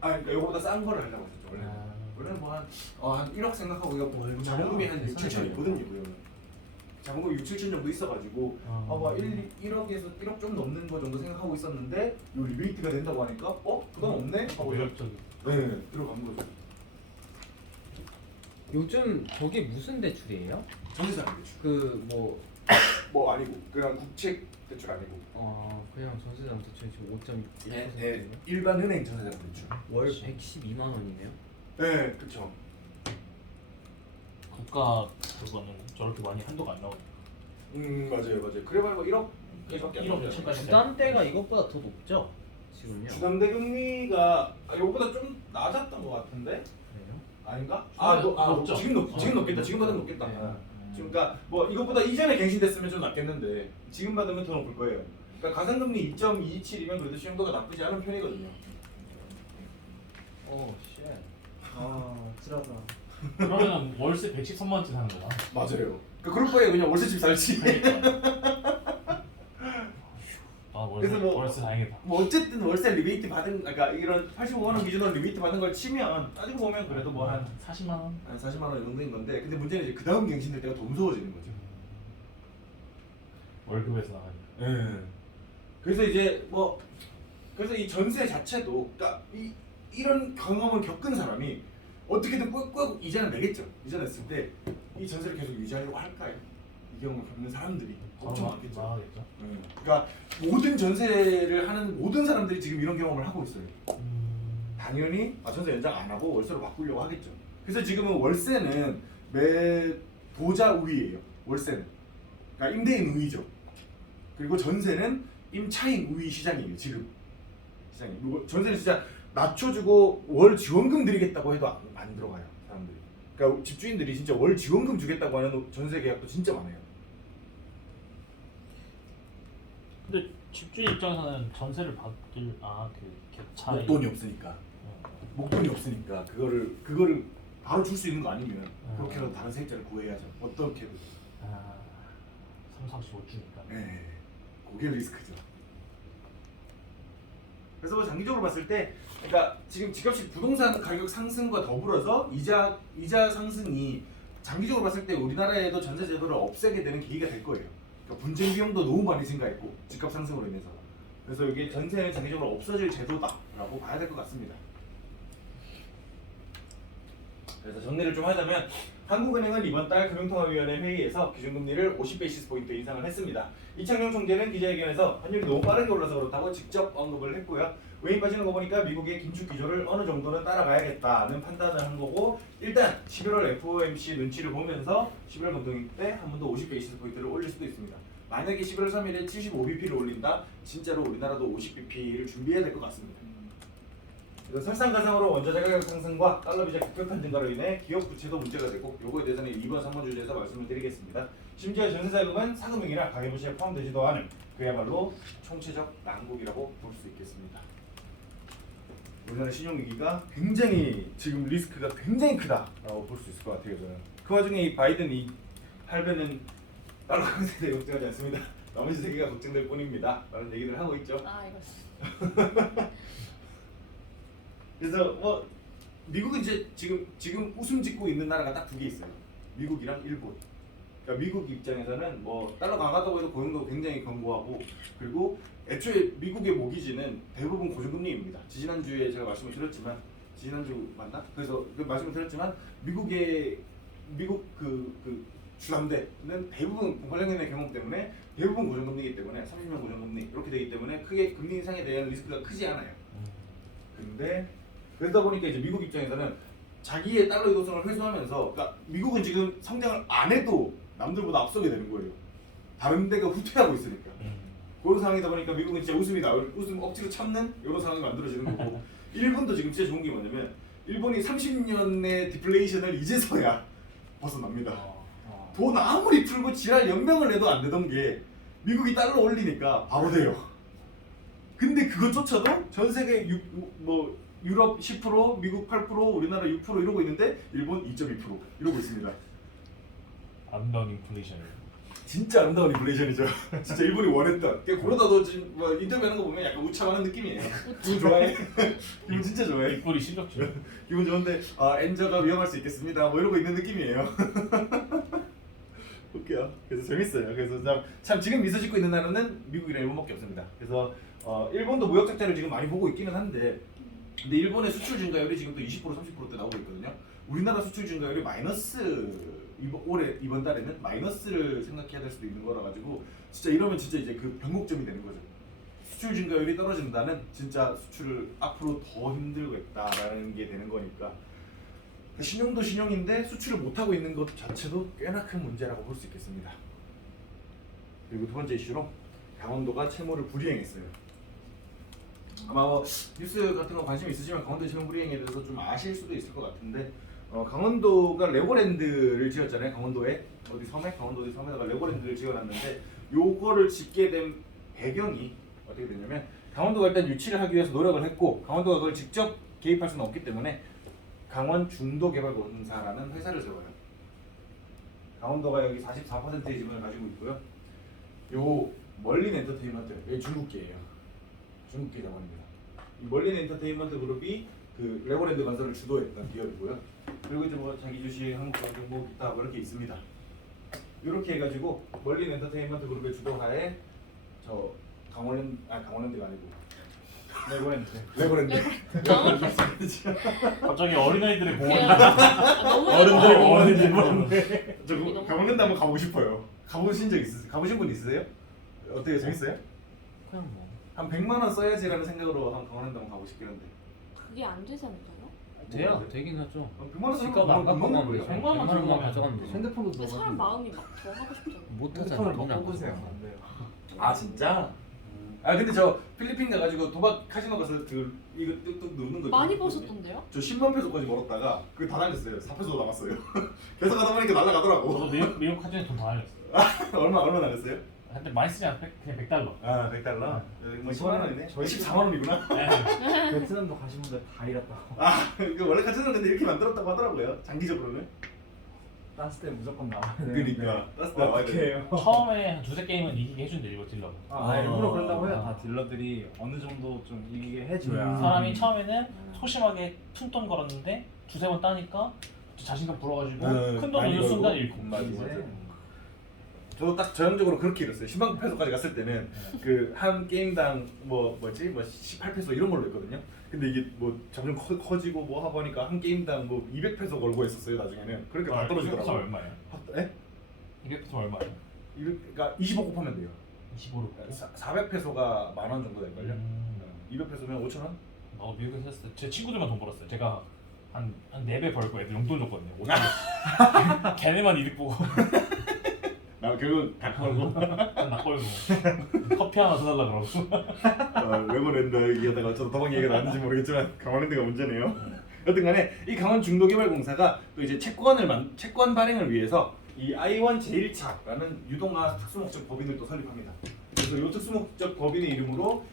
그러니까 이거보다 싼 거를 하려고 했었죠. 원래는 뭐 한 1억 생각하고 이거 자본금이 한 6, 7천 있거든요. 그러면 자본금 6, 7천 정도 있어가지고 뭐 1억에서 1억 좀 넘는 거 정도 생각하고 있었는데 요 리베이트가 된다고 하니까 그건 없네? 하고 매력적이. 네 들어간 거죠. 요즘 저게 무슨 대출이에요? 전세자금 대출. 뭐 아니고 그냥 국채 대출 아니고 그냥 전세자금 대출이 지금 5.1%예요? 일반 은행 전세자금 대출. 월 112만 원이네요. 네 그렇죠. 국가 그거는 저렇게 많이 한도가 안 나오죠. 맞아요. 그래봐야 뭐 1억 1억 몇천까지. 주담대가 이것보다 더 높죠? 지금요? 주담대 금리가 이거보다 좀 낮았던 것 같은데 그래요? 아닌가? 높죠. 지금 높겠다. 지금 받으면 높겠다. 네. 지금 그러니까 뭐 이것보다 이전에 갱신됐으면 좀 낮겠는데 지금 받으면 더 높을 거예요. 그러니까 가산금리 2.27이면 그래도 시행도가 나쁘지 않은 편이거든요. 쉣. 찔하다. 그러면 월세 113만 원치 사는 거야. 맞아요. 그럴 거예요. 그냥 월세집 살지. 그러니까. 그래서 뭐- 월세 다행이다. 뭐 어쨌든 월세 리베이트 받은 그러니까 이런 85만 원 기준으로 리베이트 받은 걸 치면 따지고 보면 그래도 뭐 한 40만 원. 40만 원 정도인 건데 근데 문제는 이제 그 다음 갱신될 때가 더 무서워지는 거죠. 월급에서 나가니까. 그래서 이제 그래서 이 전세 자체도 그러니까 이런 경험을 겪은 사람이 어떻게든 꾹꾹 이자는 내겠죠. 이자 냈을 때 이 전세를 계속 유지하려고 할까요? 이 경험을 겪는 사람들이 엄청 많겠죠. 많겠죠. 그러니까 모든 전세를 하는 모든 사람들이 지금 이런 경험을 하고 있어요. 당연히 전세 연장 안 하고 월세로 바꾸려고 하겠죠. 그래서 지금은 월세는 매도자 우위예요. 월세는 그러니까 임대인 우위죠. 그리고 전세는 임차인 우위 시장이에요. 지금 시장이. 전세는 진짜 낮춰주고 월 지원금 드리겠다고 해도 안 들어가요. 사람들이. 그러니까 집주인들이 진짜 월 지원금 주겠다고 하는 전세 계약도 진짜 많아요. 근데 집주인 입장에서는 전세를 받길 그 갭 차이. 목돈이 없으니까. 목돈이 없으니까 그거를 바로 줄 수 있는 거 아니면 그렇게라도 다른 세입자를 구해야죠. 어떻게든. 3, 4, 5 주니까. 네, 그게 리스크죠. 그래서 뭐 장기적으로 봤을 때, 그러니까 지금 집값이 부동산 가격 상승과 더불어서 이자 상승이 장기적으로 봤을 때 우리나라에도 전세 제도를 없애게 되는 계기가 될 거예요. 그러니까 분쟁 비용도 너무 많이 증가했고 집값 상승으로 인해서. 그래서 이게 전세는 장기적으로 없어질 제도다라고 봐야 될 것 같습니다. 그래서 정리를 좀 하자면 한국은행은 이번 달 금융통화위원회 회의에서 기준금리를 50베이시스 포인트 인상을 했습니다. 이창용 총재는 기자회견에서 환율이 너무 빠르게 올라서 그렇다고 직접 언급을 했고요. 외인 빠지는 거 보니까 미국의 긴축 기조를 어느 정도는 따라가야겠다는 판단을 한 거고, 일단 11월 FOMC 눈치를 보면서 11월 금통위 때 한 번 더 50베이시스 포인트를 올릴 수도 있습니다. 만약에 11월 3일에 75bp를 올린다, 진짜로 우리나라도 50bp를 준비해야 될 것 같습니다. 그래서 설상가상으로 원자재 가격 상승과 달러 비자 급격한 증가로 인해 기업 부채도 문제가 되고, 요거에 대해서는 2번, 3번 주제에서 말씀을 드리겠습니다. 심지어 전세자금은 상금융이나 가계부채에 포함되지도 않은 그야말로 총체적 난국이라고 볼 수 있겠습니다. 우리나라 신용위기가 굉장히 지금 리스크가 굉장히 크다라고 볼 수 있을 것 같아요. 저는 그 와중에 이 바이든이 할배는 달러 강세에 대해 걱정하지 않습니다. 나머지 세계가 걱정될 뿐입니다 라는 얘기를 하고 있죠. 이거 그래서 뭐 미국은 이제 지금 웃음 짓고 있는 나라가 딱 두 개 있어요. 미국이랑 일본. 그러니까 미국 입장에서는 뭐 달러 강하다고 해도 고용도 굉장히 견고하고, 그리고 애초에 미국의 모기지는 대부분 고정금리입니다. 지난주에 제가 말씀을 드렸지만, 지난주 맞나? 그래서 그 말씀을 드렸지만 미국 그 주담대는 대부분 08년의 경험 때문에 대부분 고정금리이기 때문에 30년 고정금리 이렇게 되기 때문에 크게 금리 인상에 대한 리스크가 크지 않아요. 근데 그러다 보니까 이제 미국 입장에서는 자기의 달러 유동성을 회수하면서, 그러니까 미국은 지금 성장을 안 해도 남들보다 앞서게 되는 거예요. 다른 데가 후퇴하고 있으니까. 그런 상황이다 보니까 미국은 진짜 웃음 억지로 참는 이런 상황이 만들어지는 거고, 일본도 지금 진짜 좋은 게 뭐냐면 일본이 30년의 디플레이션을 이제서야 벗어납니다. 돈 아무리 풀고 지랄 연명을 내도 안 되던 게 미국이 달러 올리니까 바로 돼요. 근데 그것조차도 전 세계 유럽 10%, 미국 8%, 우리나라 6% 이러고 있는데 일본 2.2% 이러고 있습니다. 아름다운 인플레이션. 진짜 아름다운 인플레이션이죠. 진짜 일본이 원했던. 그러다도 지금 뭐 인터뷰하는 거 보면 약간 우참하는 느낌이에요. 기분 좋아해? 기분 진짜 좋아해. 입꼬리 실력죠. 기분 좋은데 엔저가 위험할 수 있겠습니다. 뭐 이러고 있는 느낌이에요. 웃겨요. 그래서 재밌어요. 그래서 참 지금 미소 짓고 있는 나라는 미국이랑 일본밖에 없습니다. 그래서 일본도 무역 적자를 지금 많이 보고 있기는 한데, 근데 일본의 수출 증가율이 지금 또 20% 30%대 나오고 있거든요. 우리나라 수출 증가율이 마이너스, 이번 달에는 마이너스를 생각해야 될 수도 있는 거라 가지고 진짜 이러면 진짜 이제 그 변곡점이 되는 거죠. 수출 증가율이 떨어진다는 진짜 수출을 앞으로 더 힘들겠다라는 게 되는 거니까, 신용도 신용인데 수출을 못 하고 있는 것 자체도 꽤나 큰 문제라고 볼 수 있겠습니다. 그리고 두 번째 이슈로 강원도가 채무를 불이행했어요. 아마 뉴스 같은 거 관심 있으시면 강원도 채무 불이행에 대해서 좀 아실 수도 있을 것 같은데, 강원도가 레고랜드를 지었잖아요. 강원도에 어디 섬에, 강원도 어디 섬에다가 레고랜드를 지어놨는데, 요거를 짓게 된 배경이 어떻게 되냐면, 강원도가 일단 유치를 하기 위해서 노력을 했고, 강원도가 그걸 직접 개입할 수는 없기 때문에 강원 중도개발공사라는 회사를 세워요. 강원도가 여기 44%의 지분을 가지고 있고요. 요 멀린 엔터테인먼트, 여기 중국계예요. 중국계 자본입니다. 이 멀린 엔터테인먼트 그룹이 그 레고랜드 건설을 주도했던 기업이고요. 그리고 이제 뭐 자기 주식, 한국전쟁 뭐 기타 뭐 이렇게 있습니다. 이렇게 해가지고 멀린 엔터테인먼트 그룹의 주도하에 강원랜드가 아니고 레고랜드. 레고랜드. 너무 갑자기 어린아이들의 공원. 너무 어른들 공원. 저 강원랜드 한번 가보고 싶어요. 가보신 적 있으세요? 가보신 분 있으세요? 어때요? 재밌어요? 그냥 뭐 한 100만 원 써야지라는 생각으로 한 강원랜드 한번 가고 싶긴 한데. 그게 안 되지 않을까요? 돼야 되긴 하죠. 100만 원 쓰면 집값 안 갖고 먹는 가면 거예요. 되죠. 100만 원만 100만 들고 원만 가면 가져가면 되죠. 핸드폰도 근데 넣어. 사람 마음이 막 더 하고 싶잖아. 못 하잖아. 핸드폰을 돈이 안 바꿔보세요. 들어가. 안 돼요. 아 진짜? 아 근데 저 필리핀 가가지고 도박 카지노 가서 그 이거 뚝뚝 누르는 거 많이 있거든요. 버셨던데요? 저 10만 페소까지 벌었다가 그게 다 날렸어요. 4페소 남았어요. 계속 가다 보니까 날라가더라고. 저도 미국 카지노 돈다 날렸어요. 얼마 날렸어요? 근데 많이 쓰지 않아. 그냥 100달러. 아 100달러? 뭐 10만 원이네. 저희 14만 원이구나. 베트남도 가신 분들 다 잃었다고. 아 그 원래 카지노는 근데 이렇게 만들었다고 하더라고요. 장기적으로는. 땄을 때 무조건 나와야 돼. 그러니까 땄을 때 나와야 어떻게 돼. 해요? 처음에 한 두세 게임은 이기게 해준대 이거 딜러가. 일부러 그런다고 해요. 다 딜러들이 어느 정도 좀 이기게 해줘야. 사람이 처음에는 소심하게 푼돈 걸었는데 두세 번 따니까 자신감 불어가지고 큰 돈 올릴 순간 잃고. 맞아 이제 맞아. 저도 딱 전형적으로 그렇게 잃었어요. 10만 페소까지 갔을 때는 그 한 게임당 뭐지 18페소 이런 걸로 했거든요. 근데 이게 뭐 점점 커지고 뭐 하고 하니까 한 게임당 뭐 200페소 걸고 했었어요. 나중에는 그렇게 다 200페소 떨어지더라고요. 얼마예요? 예? 200페소 얼마예요? 그러니까 25 곱하면 돼요. 25로. 400페소가 10,000원 정도 될걸요. 200페소면 5,000원? 나도 미국에서 했을 때 제 친구들만 돈 벌었어요. 제가 한 4배 벌고 애들 용돈 줬거든요. 5,000원. 걔네만 이득 보고 나 결국 다 걸고 나 걸고 커피 하나 사달라 그러고. 레고랜드 얘기하다가 어쩌다 도박 얘기가 나왔는지 모르겠지만 강원랜드가 문제네요. 여튼간에 이 강원 중도개발공사가 또 이제 채권 발행을 위해서 이 I1 제1차라는 유동화 특수목적 법인을 또 설립합니다. 그래서 이 특수목적 법인의 이름으로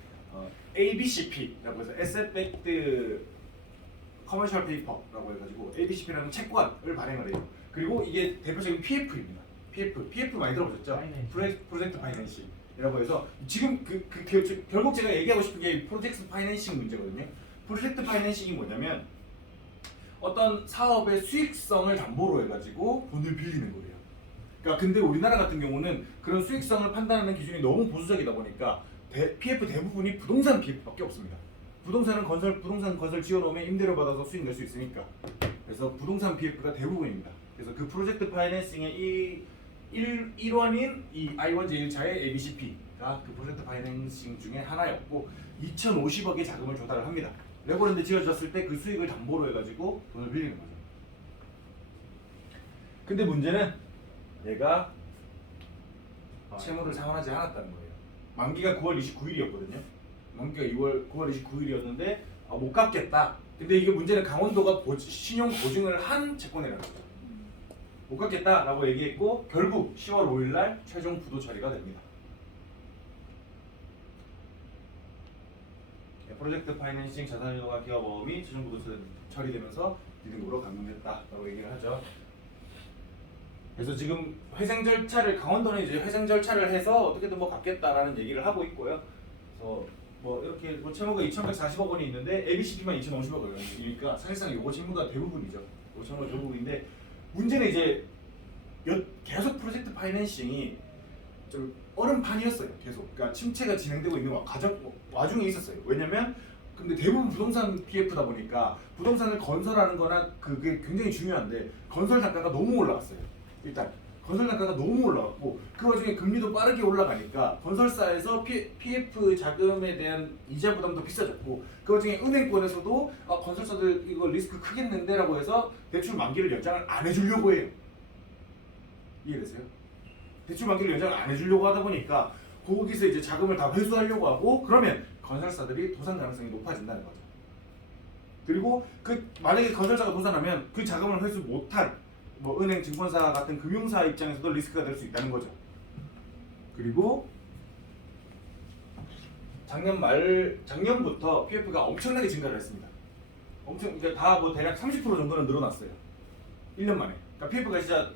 ABCP라고 해서 Asset Backed Commercial Paper라고 해가지고 ABCP라는 채권을 발행을 해요. 그리고 이게 대표적인 PF입니다. PF 많이 들어보셨죠? 프로젝트 파이낸싱이라고 해서 지금 결국 제가 얘기하고 싶은 게 프로젝트 파이낸싱 문제거든요. 프로젝트 파이낸싱이 뭐냐면 어떤 사업의 수익성을 담보로 해가지고 돈을 빌리는 거예요. 그러니까 근데 우리나라 같은 경우는 그런 수익성을 판단하는 기준이 너무 보수적이다 보니까 PF 대부분이 부동산 PF밖에 없습니다. 부동산 건설 지어놓으면 임대료 받아서 수익 낼 수 있으니까. 그래서 부동산 PF가 대부분입니다. 그래서 그 프로젝트 파이낸싱의 일원인 이 I1 제1차의 ABCP가 그 프로젝트 파이낸싱 중에 하나였고 2,050억의 자금을 조달을 합니다. 레고랜드 지어졌을 때 그 수익을 담보로 해가지고 돈을 빌리는 거죠. 근데 문제는 얘가 채무를 상환하지 않았다는 거예요. 만기가 9월 29일이었거든요. 만기가 9월 29일이었는데 못 갚겠다. 근데 이게 문제는 강원도가 신용 보증을 한 채권이라는 거죠. 못 갚겠다라고 얘기했고 결국 10월 5일날 최종 부도 처리가 됩니다. 프로젝트 파이낸싱 자산유동화 기업어음이 최종 부도 처리되면서 기등급으로 감면됐다라고 얘기를 하죠. 그래서 지금 회생 절차를 강원도는 이제 회생 절차를 해서 어떻게든 뭐 갚겠다라는 얘기를 하고 있고요. 그래서 뭐 이렇게 뭐 채무가 2,140억 원이 있는데 ABCP만 2,050억이니까 사실상 요거 채무가 대부분이죠. 요거 채무가 대부분인데 문제는 이제 계속 프로젝트 파이낸싱이 좀 얼음판이었어요. 계속. 그러니까 침체가 진행되고 있는 와중에 있었어요. 왜냐면 근데 대부분 부동산 PF다 보니까 부동산을 건설하는 거나 그게 굉장히 중요한데 건설 단가가 너무 올라갔어요. 일단 건설 단가가 너무 올라갔고 그 와중에 금리도 빠르게 올라가니까 건설사에서 PF 자금에 대한 이자 부담도 비싸졌고 그 와중에 은행권에서도 건설사들 이거 리스크 크겠는데 라고 해서 대출 만기를 연장을 안 해주려고 해요. 이해되세요? 대출 만기를 연장을 안 해주려고 하다 보니까 거기서 이제 자금을 다 회수하려고 하고 그러면 건설사들이 도산 가능성이 높아진다는 거죠. 그리고 만약에 건설사가 도산하면 그 자금을 회수 못한 뭐 은행, 증권사 같은 금융사 입장에서도 리스크가 될 수 있다는 거죠. 그리고 작년부터 PF가 엄청나게 증가를 했습니다. 그러니까 다 뭐 대략 30% 정도는 늘어났어요. 1년 만에. 그러니까 PF가 진짜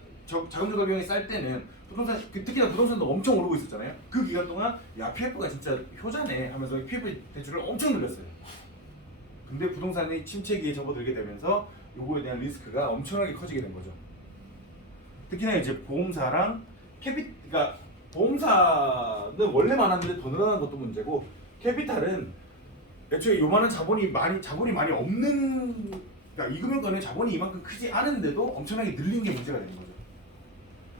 자금 조달 비용이 쌀 때는 부동산 특히나 부동산도 엄청 오르고 있었잖아요. 그 기간 동안 야 PF가 진짜 효자네 하면서 PF 대출을 엄청 늘렸어요. 근데 부동산이 침체기에 접어들게 되면서 요거에 대한 리스크가 엄청나게 커지게 된 거죠. 특히나 이제 보험사랑 그러니까 보험사는 원래 많았는데 더 늘어난 것도 문제고 캐피탈은 애초에 요만한 자본이 많이 없는, 그러니까 이 금융권은 자본이 이만큼 크지 않은데도 엄청나게 늘린 게 문제가 되는 거죠.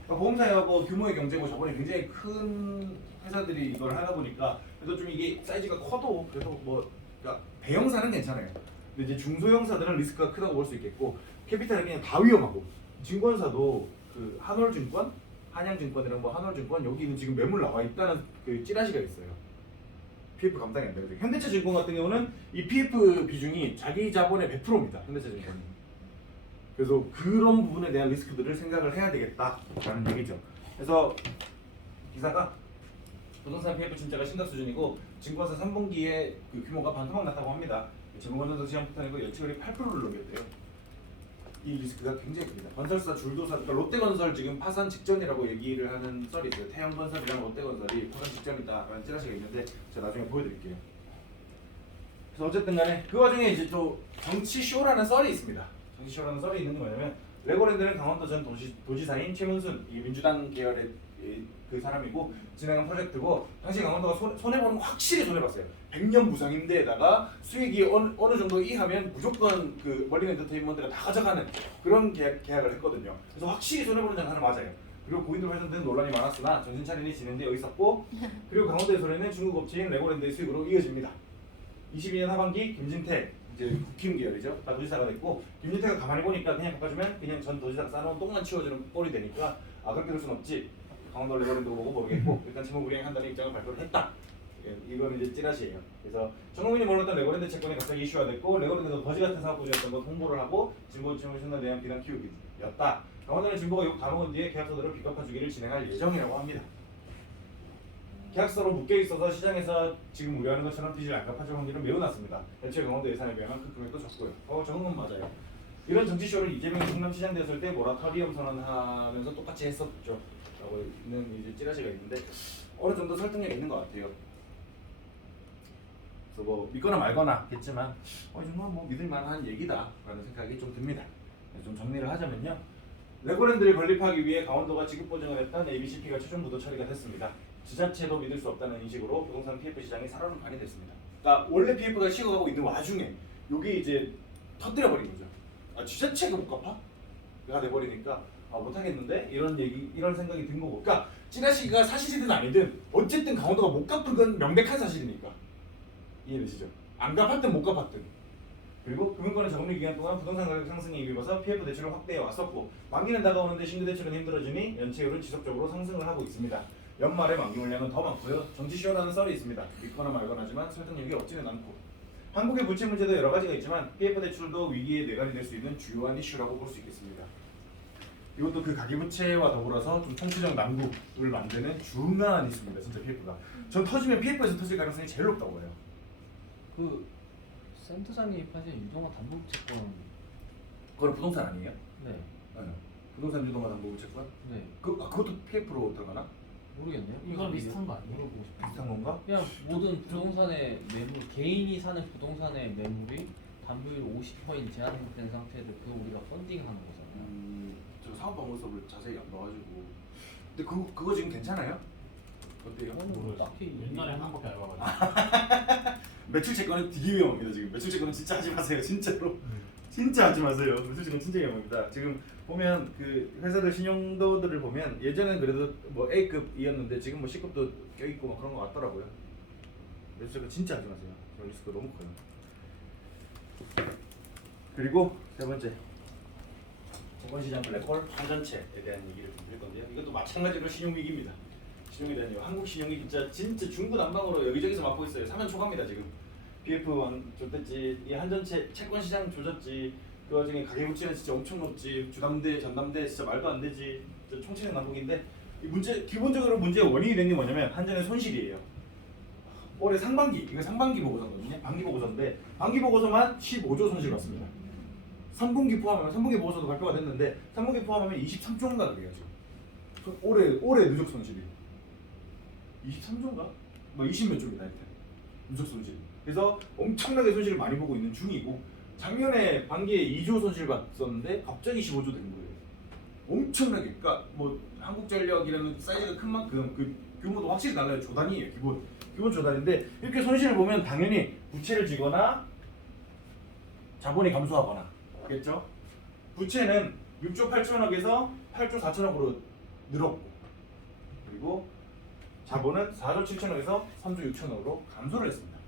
그러니까 보험사하고 규모의 경제고 자본이 굉장히 큰 회사들이 이걸 하다 보니까 그래도 좀 이게 사이즈가 커도 그래도 뭐 그러니까 대형사는 괜찮아요. 근데 이제 중소형사들은 리스크가 크다고 볼 수 있겠고 캐피탈은 그냥 다 위험하고 증권사도 그 한월증권, 한양증권이랑 뭐 한월증권 여기는 지금 매물 나와 있다는 그 찌라시가 있어요. PF 감당이 안 되거든요. 현대차증권 같은 경우는 이 PF 비중이 자기 자본의 100%입니다. 현대차증권이. 그래서 그런 부분에 대한 리스크들을 생각을 해야 되겠다라는 얘기죠. 그래서 기사가 부동산 PF 침체가 심각 수준이고 증권사 3분기에 그 규모가 반토막 났다고 합니다. 재무건전도 시장부터이고 예측률이 8%를 넘겼대요. 이 리스크가 굉장히 큽니다. 건설사 줄도사, 그러니까 롯데건설 지금 파산 직전이라고 얘기를 하는 썰이 있어요. 태양건설이랑 롯데건설이 파산 직전이다라는 찌라시가 있는데 제가 나중에 보여드릴게요. 그래서 어쨌든 간에 그 와중에 이제 또 정치쇼라는 썰이 있습니다. 정치쇼라는 썰이 있는 게 뭐냐면 레고랜드는 강원도 전 도지사인 최문순, 이 민주당 계열의 그 사람이고 진행한 프로젝트고 당시 강원도가 손해보는 거 확실히 손해봤어요. 100년 무상임대에다가 수익이 어느 정도 이하면 무조건 그 멀린 엔터테인먼트가 다 가져가는 그런 계약을 했거든요. 그래서 확실히 손해보는 장사는 맞아요. 그리고 고인으로 훼손된 논란이 많았으나 정신 차린이 진행되어 있었고 그리고 강원도의 손해는 중국 업체인 레고랜드의 수익으로 이어집니다. 22년 하반기 김진태 이제 국힘 계열이죠. 다 도지사가 됐고 김진태가 가만히 보니까 그냥 바꿔주면 그냥 전 도지사가 싸놓은 똥만 치워주는 꼴이 되니까 아 그렇게 될 순 없지. 강원도 레고랜드고 뭐고 모르겠고 일단 채무 불이행한다는 입장을 발표를 했다. 이건 이제 찌라시예요. 그래서 전 국민이 몰랐던 레고랜드 채권이 갑자기 이슈가 됐고 레고랜드가 거지 같은 사업 구조였던 것 홍보를 하고 진보 지원에 대한 비난 키우기였다. 강원도는 진보가 욕 다 먹은 뒤에 계약서들을 비겁화주기를 진행할 예정이라고 합니다. 계약서로 묶여 있어서 시장에서 지금 우려하는 것처럼 빚을 안 갚아줄 확률은 매우 낮습니다. 애초에 강원도 예산에 비하면 그 금액도 적고요. 적은 건 맞아요. 이런 정치쇼를 이재명이 성남시장 되었을 때 모라토리엄 선언하면서 똑같이 했었죠. 라고 있는 이제 찌라시가 있는데 어느 정도 설득력이 있는 것 같아요. 그래서 뭐 믿거나 말거나겠지만 이 정도는 뭐 믿을만한 얘기다라는 생각이 좀 듭니다. 좀 정리를 하자면요. 레고랜드를 건립하기 위해 강원도가 지급 보증을 했던 ABCP가 최종 부도 처리가 됐습니다. 지자체도 믿을 수 없다는 인식으로 부동산 PF 시장이 살얼음판이 됐습니다. 그러니까 원래 PF가 식어가고 있는 와중에 여기 이제 터뜨려버린 거죠. 아 지자체가 못 갚아? 가 돼버리니까 못하겠는데 이런 생각이 든 거고. 그러니까 찌라시가 사실이든 아니든 어쨌든 강원도가 못 갚은 건 명백한 사실이니까 이해되시죠? 안 갚았든 못 갚았든. 그리고 금융권의 적립 기간 동안 부동산 가격 상승에 입어서 PF 대출을 확대해 왔었고 만기는 다가오는데 신규 대출은 힘들어지니 연체율은 지속적으로 상승을 하고 있습니다. 연말에 만기 물량은 더 많고요. 정치쇼라는 썰이 있습니다. 믿거나 말거나 하지만 설득력이 없지는 않고 한국의 부채 문제도 여러 가지가 있지만 PF 대출도 위기의 뇌관이 될 수 있는 주요한 이슈라고 볼 수 있겠습니다. 이것도 그 가계부채와 더불어서 좀 총체적 난국을 만드는 중요한 이슈입니다. 진짜 PF가. 전 터지면 PF에서 터질 가능성이 제일 높다고 봐요. 그 센터장이 파신 유동화 담보채권. 그건 부동산 아니에요? 네. 부동산 유동화 담보채권? 네. 그것도 PF로 들어가나? 모르겠네요. 이건 비슷한 거 아니에요? 물어보고 싶어요. 비슷한 건가? 그냥 모든 부동산의 매물, 개인이 사는 부동산의 매물이 담보율 50% 제한된 상태를 그 우리가 펀딩하는 거잖아요. 저 사업방법을 자세히 안 봐가지고. 근데 그거 지금 괜찮아요? 어때요? 뭐 딱히 옛날에 한 번밖에 안 해봐가지고. 매출 채권은 되게 위험합니다. 지금 매출 채권은 진짜 하지 마세요. 진짜로. 진짜 하지 마세요. 매출 채권 진짜 위험합니다. 지금 보면 그 회사들 신용도들을 보면 예전에는 그래도 뭐 A급이었는데 지금 뭐 C급도 껴있고 뭐 그런 거 같더라고요. 매출 채권 진짜 하지 마세요. 저 리스크 너무 커요. 그리고 세 번째. 증권시장 블랙홀 환전체에 대한 얘기를 좀 드릴 건데요. 이것도 마찬가지로 신용위기입니다. 신용에 대한 이유. 한국 신용이 진짜 중구난방으로 여기저기서 맡고 있어요. 사면 초과입니다 지금. BF1 줬댔지, 이 한전체 채권 시장 조졌지, 그 와중에 가계부채는 진짜 엄청 높지, 주담대, 전담대 진짜 말도 안 되지, 총체적 난국인데 이 문제 기본적으로 문제의 원인이 된 게 뭐냐면 한전의 손실이에요. 올해 상반기, 이거 상반기 보고서거든요. 반기 보고서인데 반기 보고서만 15조 손실 봤습니다. 3분기 포함하면 3분기 보고서도 발표가 됐는데 3분기 포함하면 23조인가 그래요 지금. 올해 누적 손실이 23조인가? 뭐 20몇 조입니다 하여튼 누적 손실. 그래서 엄청나게 손실을 많이 보고 있는 중이고 작년에 반기에 2조 손실 봤었는데 갑자기 15조 된 거예요. 엄청나게. 그러니까 뭐 한국전력이라는 사이즈가 큰 만큼 그 규모도 확실히 달라요. 조단이에요. 기본 조단인데 이렇게 손실을 보면 당연히 부채를 지거나 자본이 감소하거나 겠죠. 부채는 6조 8천억에서 8조 4천억으로 늘었고 그리고 자본은 4조 7천억에서 3조 6천억으로 감소를 했습니다.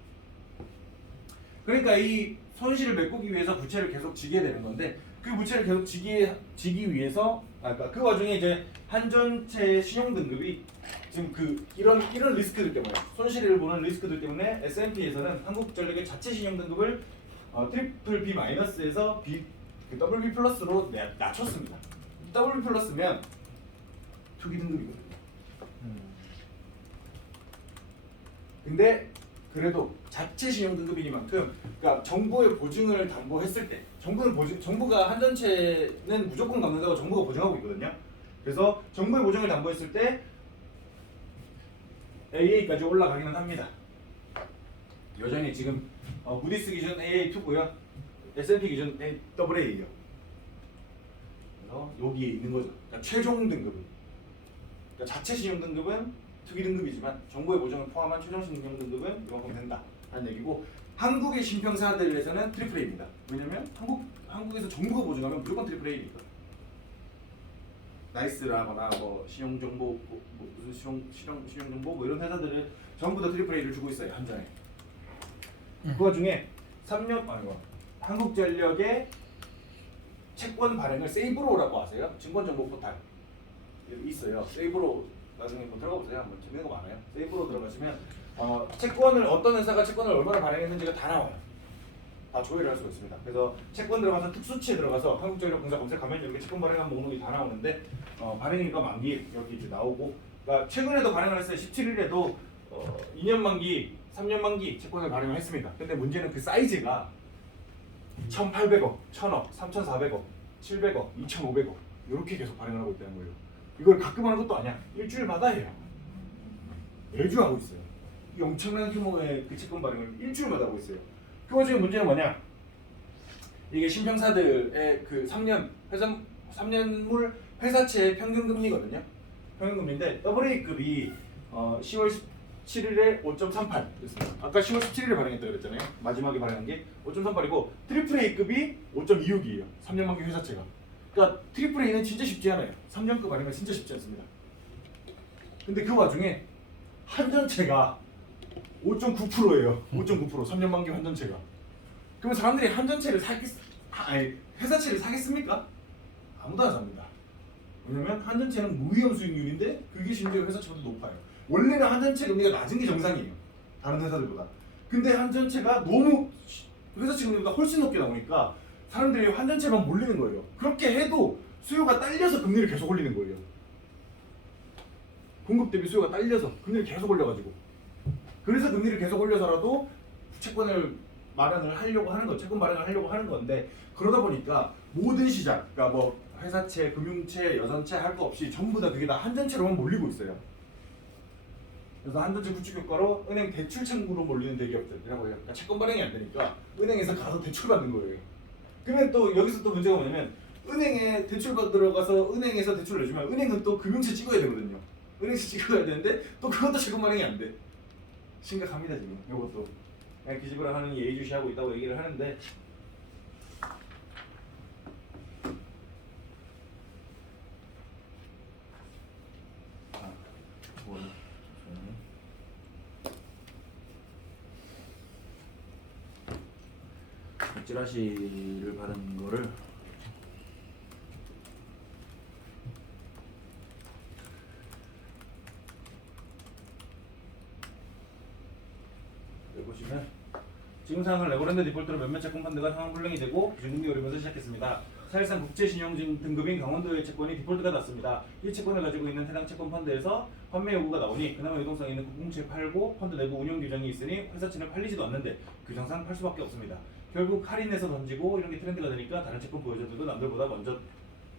그러니까 이 손실을 메꾸기 위해서 부채를 계속 지게 되는 건데 그 부채를 계속 지기 위해서 아까 그 와중에 이제 한전채 신용 등급이 지금 이런 리스크들 때문에 손실을 보는 리스크들 때문에 S&P에서는 한국전력의 자체 신용 등급을 트리플 B 마이너스에서 더블 B 플러스로 낮췄습니다. 더블 B 플러스면 투기 등급이거든요. 근데 그래도 자체 신용 등급이니만큼 그러니까 정부의 보증을 담보했을 때 정부가 한전채는 무조건 갚는다고 정부가 보증하고 있거든요. 그래서 정부의 보증을 담보했을 때 AA까지 올라가기는 합니다. 여전히 지금 무디스 기준 AA2고요. S&P 기준 AA예요. 그래서 여기 있는 거죠. 그러니까 최종 등급은 그러니까 자체 신용 등급은 특이 등급이지만 정부의 보증을 포함한 최종 신용 등급은 이만큼 된다 라는 얘기고 한국의 신평사들에서는 트리플 A입니다. 왜냐면 한국에서 정부가 보증하면 무조건 트리플 A니까. 나이스라거나 뭐 신용정보 무슨 신용정보 뭐 이런 회사들은 전부 다 트리플 A를 주고 있어요 한전에. 그 와중에 한국전력의 채권 발행을 세이브로라고 아세요? 증권정보 포탈 있어요. 세이브로 나중에 한번 들어가 보세요. 한번 재밌는 거 많아요. 세이브로 들어가시면 채권을 어떤 회사가 채권을 얼마나 발행했는지가 다 나와요. 다 조회를 할 수가 있습니다. 그래서 채권 들어가서 특수치에 들어가서 한국전력공사 검색하면 이렇게 채권 발행한 목록이 다 나오는데 발행일과 만기 여기 이제 나오고 그러니까 최근에도 발행을 했어요. 17일에도 2년 만기, 3년 만기 채권을 발행을 했습니다. 근데 문제는 그 사이즈가 1,800억, 1,000억, 3,400억, 700억, 2,500억 이렇게 계속 발행을 하고 있다는 거예요. 이걸 가끔 하는 것도 아니야. 일주일마다 해요. 매주 하고 있어요. 이 엄청난 규모의 그 채권 발행을 일주일마다 하고 있어요. 그 와중에 문제는 뭐냐? 이게 신평사들의 그 3년물 회사채 평균 금리거든요. 평균 금리인데 AA급이 10월 17일에 5.38였습니다. 아까 10월 17일에 발행했다 그랬잖아요. 마지막에 발행한 게 5.38이고 트리플 A급이 5.26이에요. 3년 만기 회사채가. 그러니까 트리플 A는 진짜 쉽지 않아요. 3년급 발행은 진짜 쉽지 않습니다. 근데 그 와중에 한전채가 5.9%예요. 5.9% 3년 만기 한전채가. 그러면 사람들이 한전채를 회사채를 사겠습니까? 아무도 안 삽니다. 왜냐면 한전채는 무위험 수익률인데 그게 심지어 회사채보다 높아요. 원래는 한전채 금리가 낮은 게 정상이에요. 다른 회사들보다. 근데 한전채가 너무 회사채 금리보다 훨씬 높게 나오니까 사람들이 한전채만 몰리는 거예요. 그렇게 해도 수요가 딸려서 금리를 계속 올리는 거예요. 공급 대비 수요가 딸려서 금리를 계속 올려가지고. 그래서 금리를 계속 올려서라도 채권을 마련을 하려고 하는 거, 채권 발행을 하려고 하는 건데 그러다 보니까 모든 시장, 그러니까 뭐 회사채, 금융채, 여전채 할 거 없이 전부 다 그게 다 한전채로만 몰리고 있어요. 그래서 한전채 구축 효과로 은행 대출 청구로 몰리는 대기업들이라고 해요. 그러니까 채권 발행이 안 되니까 은행에서 가서 대출 받는 거예요. 그러면 또 여기서 또 문제가 뭐냐면 은행에 대출 받으러 가서 은행에서 대출을 내주면 은행은 또 금융채 찍어야 되거든요. 은행채 찍어야 되는데 또 그것도 채권 발행이 안 돼. 심각합니다 지금 이것도. 그냥 기집애를 하는 예의주시하고 있다고 얘기를 하는데 찌라시를 바른 거를 여기 보시면 지금 상황을 레버랜드 디폴트로 몇몇 채권 펀드가 상황 불량이 되고 기준금리 오르면서 시작했습니다. 사실상 국제신용진 등급인 강원도의 채권이 디폴트가 났습니다. 이 채권을 가지고 있는 해당 채권 펀드에서 판매 요구가 나오니 그나마 유동성 있는 국공채 팔고 펀드 내부 운용 규정이 있으니 회사채는 팔리지도 않는데 규정상 팔 수밖에 없습니다. 결국 할인해서 던지고 이런 게 트렌드가 되니까 다른 채권 보유자들도 남들보다 먼저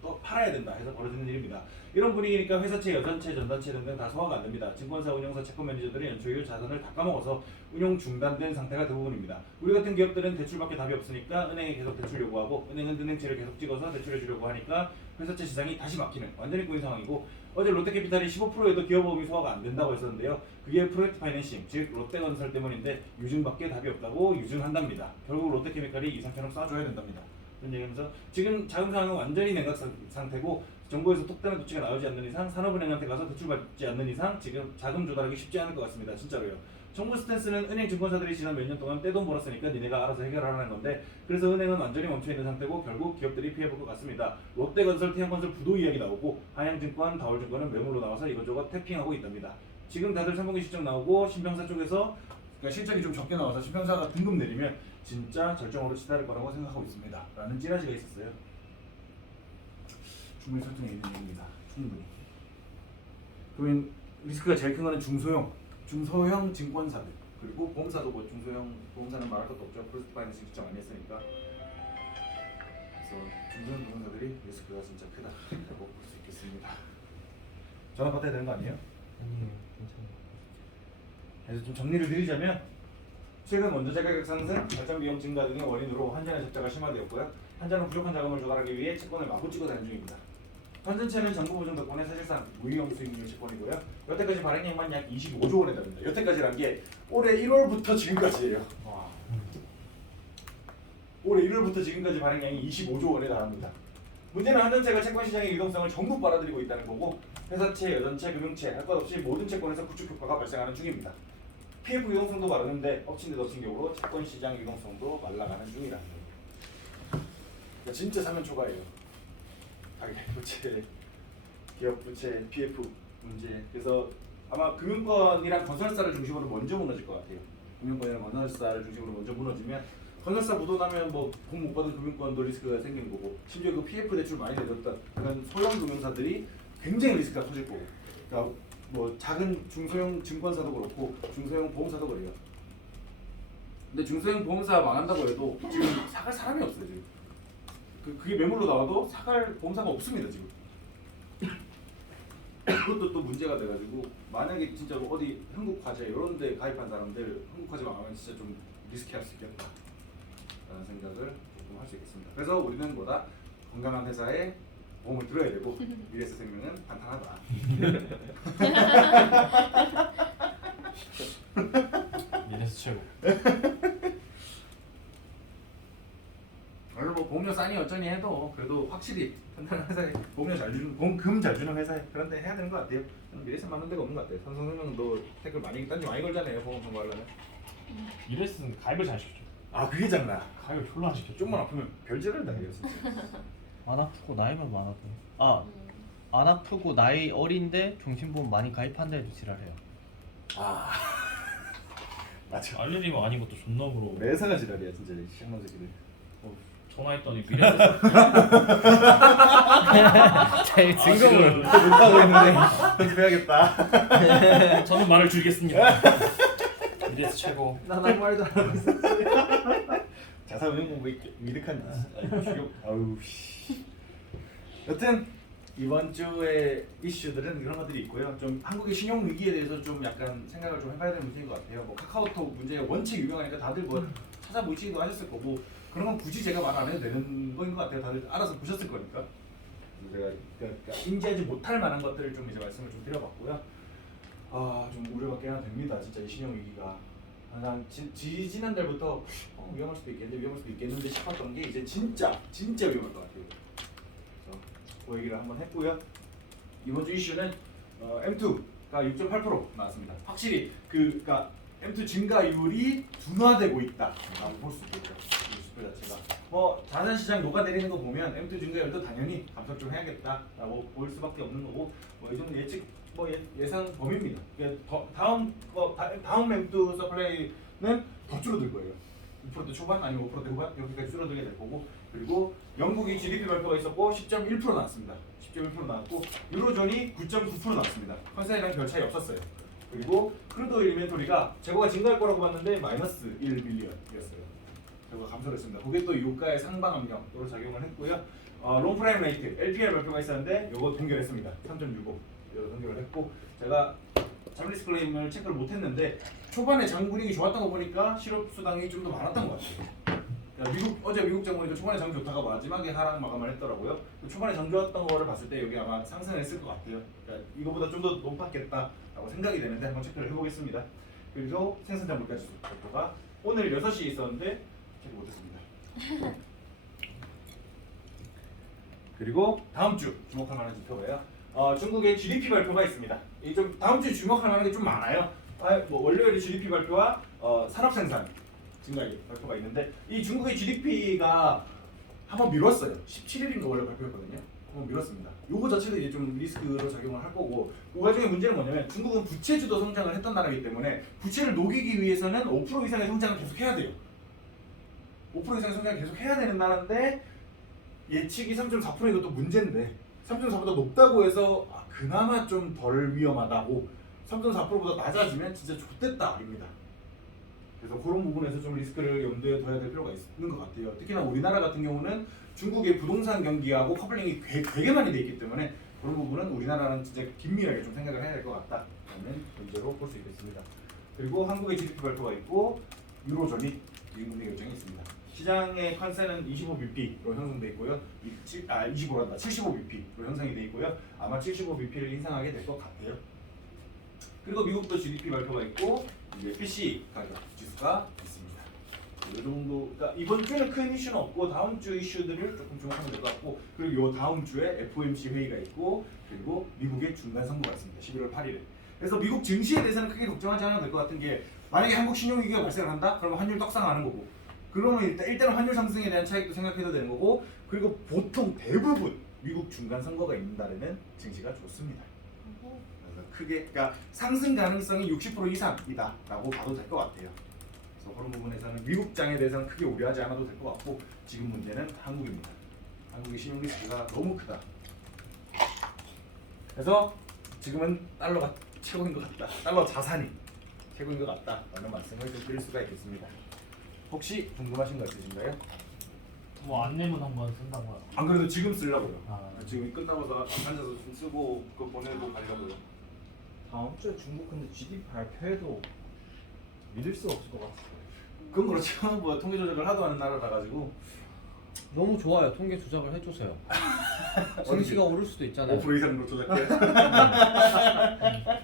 또 팔아야 된다 해서 벌어지는 일입니다. 이런 분위기니까 회사채, 여전채, 전단채 등등 다 소화가 안 됩니다. 증권사, 운용사, 채권 매니저들은 연초이후 자산을 다 까먹어서 운용 중단된 상태가 대부분입니다. 우리 같은 기업들은 대출밖에 답이 없으니까 은행에 계속 대출 요구하고 은행은 은행채를 계속 찍어서 대출해 주려고 하니까 회사채 시장이 다시 막히는 완전히 꼬인 상황이고 어제 롯데캐피탈이 15%에도 기업보험이 소화가 안 된다고 했었는데요. 그게 프로젝트 파이낸싱, 즉 롯데건설 때문인데 유증밖에 답이 없다고 유증한답니다. 결국 롯데케미칼이 이 상처럼 쏴줘야 된답니다. 그런 얘기하면서 지금 자금 상황은 완전히 냉각 상태고 정부에서 특단의 조치가 나오지 않는 이상 산업은행한테 가서 대출받지 않는 이상 지금 자금 조달하기 쉽지 않을 것 같습니다. 진짜로요. 정부 스탠스는 은행 증권사들이 지난 몇 년 동안 떼돈 벌었으니까 니네가 알아서 해결하라는 건데 그래서 은행은 완전히 멈춰있는 상태고 결국 기업들이 피해볼 것 같습니다. 롯데건설, 태양건설 부도 이야기 나오고 한양증권, 다올증권은 매물로 나와서 이것저것 태핑하고 있답니다. 지금 다들 3분기 실적 나오고 신평사 쪽에서 그러니까 실적이 좀 적게 나와서 신평사가 등급 내리면 진짜 절정으로 치달을 거라고 생각하고 있습니다. 라는 찌라시가 있었어요. 충분히 설득이 있는 얘기입니다. 충분히. 그러면 리스크가 제일 큰 거는 중소형 증권사들 그리고 보험사도 뭐 중소형 보험사는 말할 것도 없죠. 프로젝트 파이낸싱 진짜 많이 했으니까. 그래서 중소형 보험사들이 리스크가 진짜 크다라고 볼 수 있겠습니다. 전화 받아야 되는 거 아니에요? 아니요, 괜찮아요. 그래서 좀 정리를 드리자면 최근 원자재 가격 상승, 발전 비용 증가 등의 원인으로 환전의 적자가 심화되었고요. 환전은 부족한 자금을 조달하기 위해 채권을 마구 찍어 다니는 중입니다. 환전채는 정부 보증 덕분에 사실상 무이용 수익률 채권이고요. 여태까지 발행량만 약 25조 원에 달합니다. 여태까지란 게 올해 1월부터 지금까지예요. 올해 1월부터 지금까지 발행량이 25조 원에 달합니다. 문제는 환전채가 채권 시장의 유동성을 전부 빨아들이고 있다는 거고 회사채, 여전채, 금융채 할 것 없이 모든 채권에서 구축 효과가 발생하는 중입니다. PF 유동성도 마르는데 엎친 데 덮친 격으로 채권 시장 유동성도 말라가는 중이라는 거예요. 그러니까 진짜 사면 초과예요. 가계 부채, 기업 부채, PF 문제. 그래서 아마 금융권이랑 건설사를 중심으로 먼저 무너질 것 같아요. 금융권이랑 건설사를 중심으로 먼저 무너지면 건설사 부도나면 뭐 돈 못 받은 금융권도 리스크가 생기는 거고 심지어 그 PF 대출 많이 내줬던 그런 소형 금융사들이 굉장히 리스크가 커질 거고 그러니까 뭐 작은 중소형 증권사도 그렇고 중소형 보험사도 그래요. 근데 중소형 보험사 망한다고 해도 지금 사갈 사람이 없어요 지금. 그게 매물로 나와도 사갈 보험사가 없습니다 지금. 그것도 또 문제가 돼가지고 만약에 진짜 어디 한국화재 이런 데 가입한 사람들 한국화재 망하면 진짜 좀 리스키할 수 있겠다 라는 생각을 조금 할 수 있겠습니다. 그래서 우리는 뭐다 건강한 회사에 보험을 들어야 되고 미래에셋생명은 간단하다. 미래에셋 최고. 오늘 뭐 보험료 싸니 어쩌니 해도 그래도 확실히 간단한 회사에 보험료 잘 주는 보험금 잘 주는 회사에 그런 데 해야 되는 것 같아요. 저는 미래에셋 많은 데가 없는 것 같아요. 삼성생명도 댓글 많이 걸잖아요. 보험 선고하려면. 미래에셋은 가입을 잘 시켰죠. 아 그게 장난. 가입을 졸라 안 시켰죠. 좀만 아프면 별짓을 다 해요 진짜. 안 아프고 나이만 많아도. 안 음. 아프고 나이 어린데 종신보험 많이 가입한데도 지랄해요. 아 맞아. 알레리가 아닌 것도 존나 부러워. 매사가 지랄이야 진짜 이 시장만 새끼들. 전화했더니 미래에셋 제 증거를 못하고 있는데 편집해야겠다. 저는 말을 줄이겠습니다. 미래에셋 최고. 난 아무 말도 안 하고 있어. 자사운용 공부 미득한 죽여. 아우 씨. 여튼 이번 주에 이슈들은 이런 것들이 있고요. 좀 한국의 신용 위기에 대해서 좀 약간 생각을 좀 해봐야 되는 문제인 것 같아요. 뭐 카카오톡 문제가 원체 유명하니까 다들 뭐 찾아보시기도 하셨을 거고 그런 건 굳이 제가 말 안 해도 되는 거인 것 같아요. 다들 알아서 보셨을 거니까. 제가 그러니까 인지하지 못할 만한 것들을 좀 이제 말씀을 좀 드려봤고요. 아 좀 우려가 꽤나 됩니다. 진짜 이 신용 위기가. 난 지난달부터 위험할 수도 있겠는데 싶었던 게 이제 진짜 위험할 것 같아요. 그래서 그 얘기를 한번 했고요. 이번 주 이슈는 M2가 6.8% 나왔습니다. 확실히 그러니까 M2 증가율이 둔화되고 있다라고 볼 수 있겠죠. 이 수표 자체가 뭐 자산시장 녹아내리는 거 보면 M2 증가율도 당연히 감축 좀 해야겠다라고 볼 수밖에 없는 거고 뭐 이 정도 예측 뭐 예상 범위입니다. 다음 M2 서플라이는 더 줄어들 거예요. 5% 초반 아니면 5% 후반 여기까지 줄어들게 될 거고 그리고 영국이 GDP 발표가 있었고 10.1% 나왔습니다. 10.1% 나왔고 유로존이 9.9% 나왔습니다. 컨센이랑 별 차이 없었어요. 그리고 크루드 오일 인벤토리가 재고가 증가할 거라고 봤는데 마이너스 1빌리언이었어요. 결과 감소를 했습니다. 그게 또 유가의 상방 압력으로 작용을 했고요. 롱프라임 레이트 LPR 발표가 있었는데 이거 동결했습니다. 3.65 이거 동결을 했고 제가 잠리스 클레임을 체크를 못했는데 초반에 장 분위기 좋았던 거 보니까 실업 수당이 좀 더 많았던 것 같아요. 그러니까 어제 미국 장 보니까 초반에 장 좋다가 마지막에 하락 마감을 했더라고요. 초반에 장 좋았던 거를 봤을 때 여기 아마 상승했을 것 같아요. 그러니까 이거보다 좀 더 높았겠다라고 생각이 되는데 한번 체크를 해보겠습니다. 그리고 생산자 물가지수 발표가 오늘 6시에 있었는데 체크 못했습니다. 그리고 다음 주 주목할 만한 지표가요. 중국의 GDP 발표가 있습니다. 이 좀 다음 주에 주목할 만한 게 좀 많아요. 뭐 월요일에 GDP 발표와 산업 생산 증가율 발표가 있는데 이 중국의 GDP가 한번 미뤘어요. 17일인가 원래 발표했거든요. 한번 미뤘습니다. 요거 자체도 이제 좀 리스크로 작용을 할 거고 그 와중에 문제는 뭐냐면 중국은 부채 주도 성장을 했던 나라이기 때문에 부채를 녹이기 위해서는 5% 이상의 성장을 계속 해야 돼요. 5% 이상의 성장을 계속 해야 되는 나라인데 예측이 3.4%인 것도 문제인데 3.4보다 높다고 해서 그나마 좀 덜 위험하다고 3.4%보다 낮아지면 진짜 좋댔다입니다. 그래서 그런 부분에서 좀 리스크를 염두에 둬야 될 필요가 있는 것 같아요. 특히나 우리나라 같은 경우는 중국의 부동산 경기하고 커플링이 되게 많이 돼 있기 때문에 그런 부분은 우리나라는 진짜 긴밀하게 좀 생각을 해야 될 것 같다는 문제로 볼 수 있겠습니다. 그리고 한국의 GDP 발표가 있고 유로존이 미국의 결정이 있습니다. 시장의 컨센은 25bp로 형성돼 있고요. 25란다. 75bp로 형성이 돼 있고요. 아마 75bp를 인상하게 될 것 같아요. 그리고 미국도 GDP 발표가 있고 이제 PC 가격 지수가 있습니다. 이 정도. 그러니까 이번 주는 큰 이슈는 없고 다음 주 이슈들을 조금 주목하면 될 것 같고 그리고 이 다음 주에 FOMC 회의가 있고 그리고 미국의 중간 선거가 있습니다. 11월 8일에. 그래서 미국 증시에 대해서는 크게 걱정하지 않아도 될 것 같은 게 만약에 한국 신용위기가 발생을 한다? 그러면 환율 떡상하는 거고 그러면 일단은 환율 상승에 대한 차익도 생각해도 되는 거고 그리고 보통 대부분 미국 중간 선거가 있는 달에는 증시가 좋습니다. 그래서 크게 그러니까 상승 가능성이 60% 이상이다라고 봐도 될 것 같아요. 그래서 그런 부분에서는 미국장에 대해서는 크게 우려하지 않아도 될 것 같고 지금 문제는 한국입니다. 한국의 신용 리스크가 너무 크다. 그래서 지금은 달러가 최고인 것 같다. 달러 자산이 최고인 것 같다라는 말씀을 좀 드릴 수가 있겠습니다. 혹시 궁금하신 거 있으신가요? 뭐 안내문 한번 쓴다고. 안 그래도 지금 쓰려고요. 아. 지금 끝나고서 앉아서 좀 쓰고 그거 보내고 가려고요. 다음 주에 중국 근데 GDP 발표해도 믿을 수가 없을 것 같아요. 그건 그렇죠. 뭐 통계 조작을 하도 하는 나라라 가지고 너무 좋아요. 통계 조작을 해주세요. 증시가 오를 수도 있잖아요. 5% 이상으로 조작해.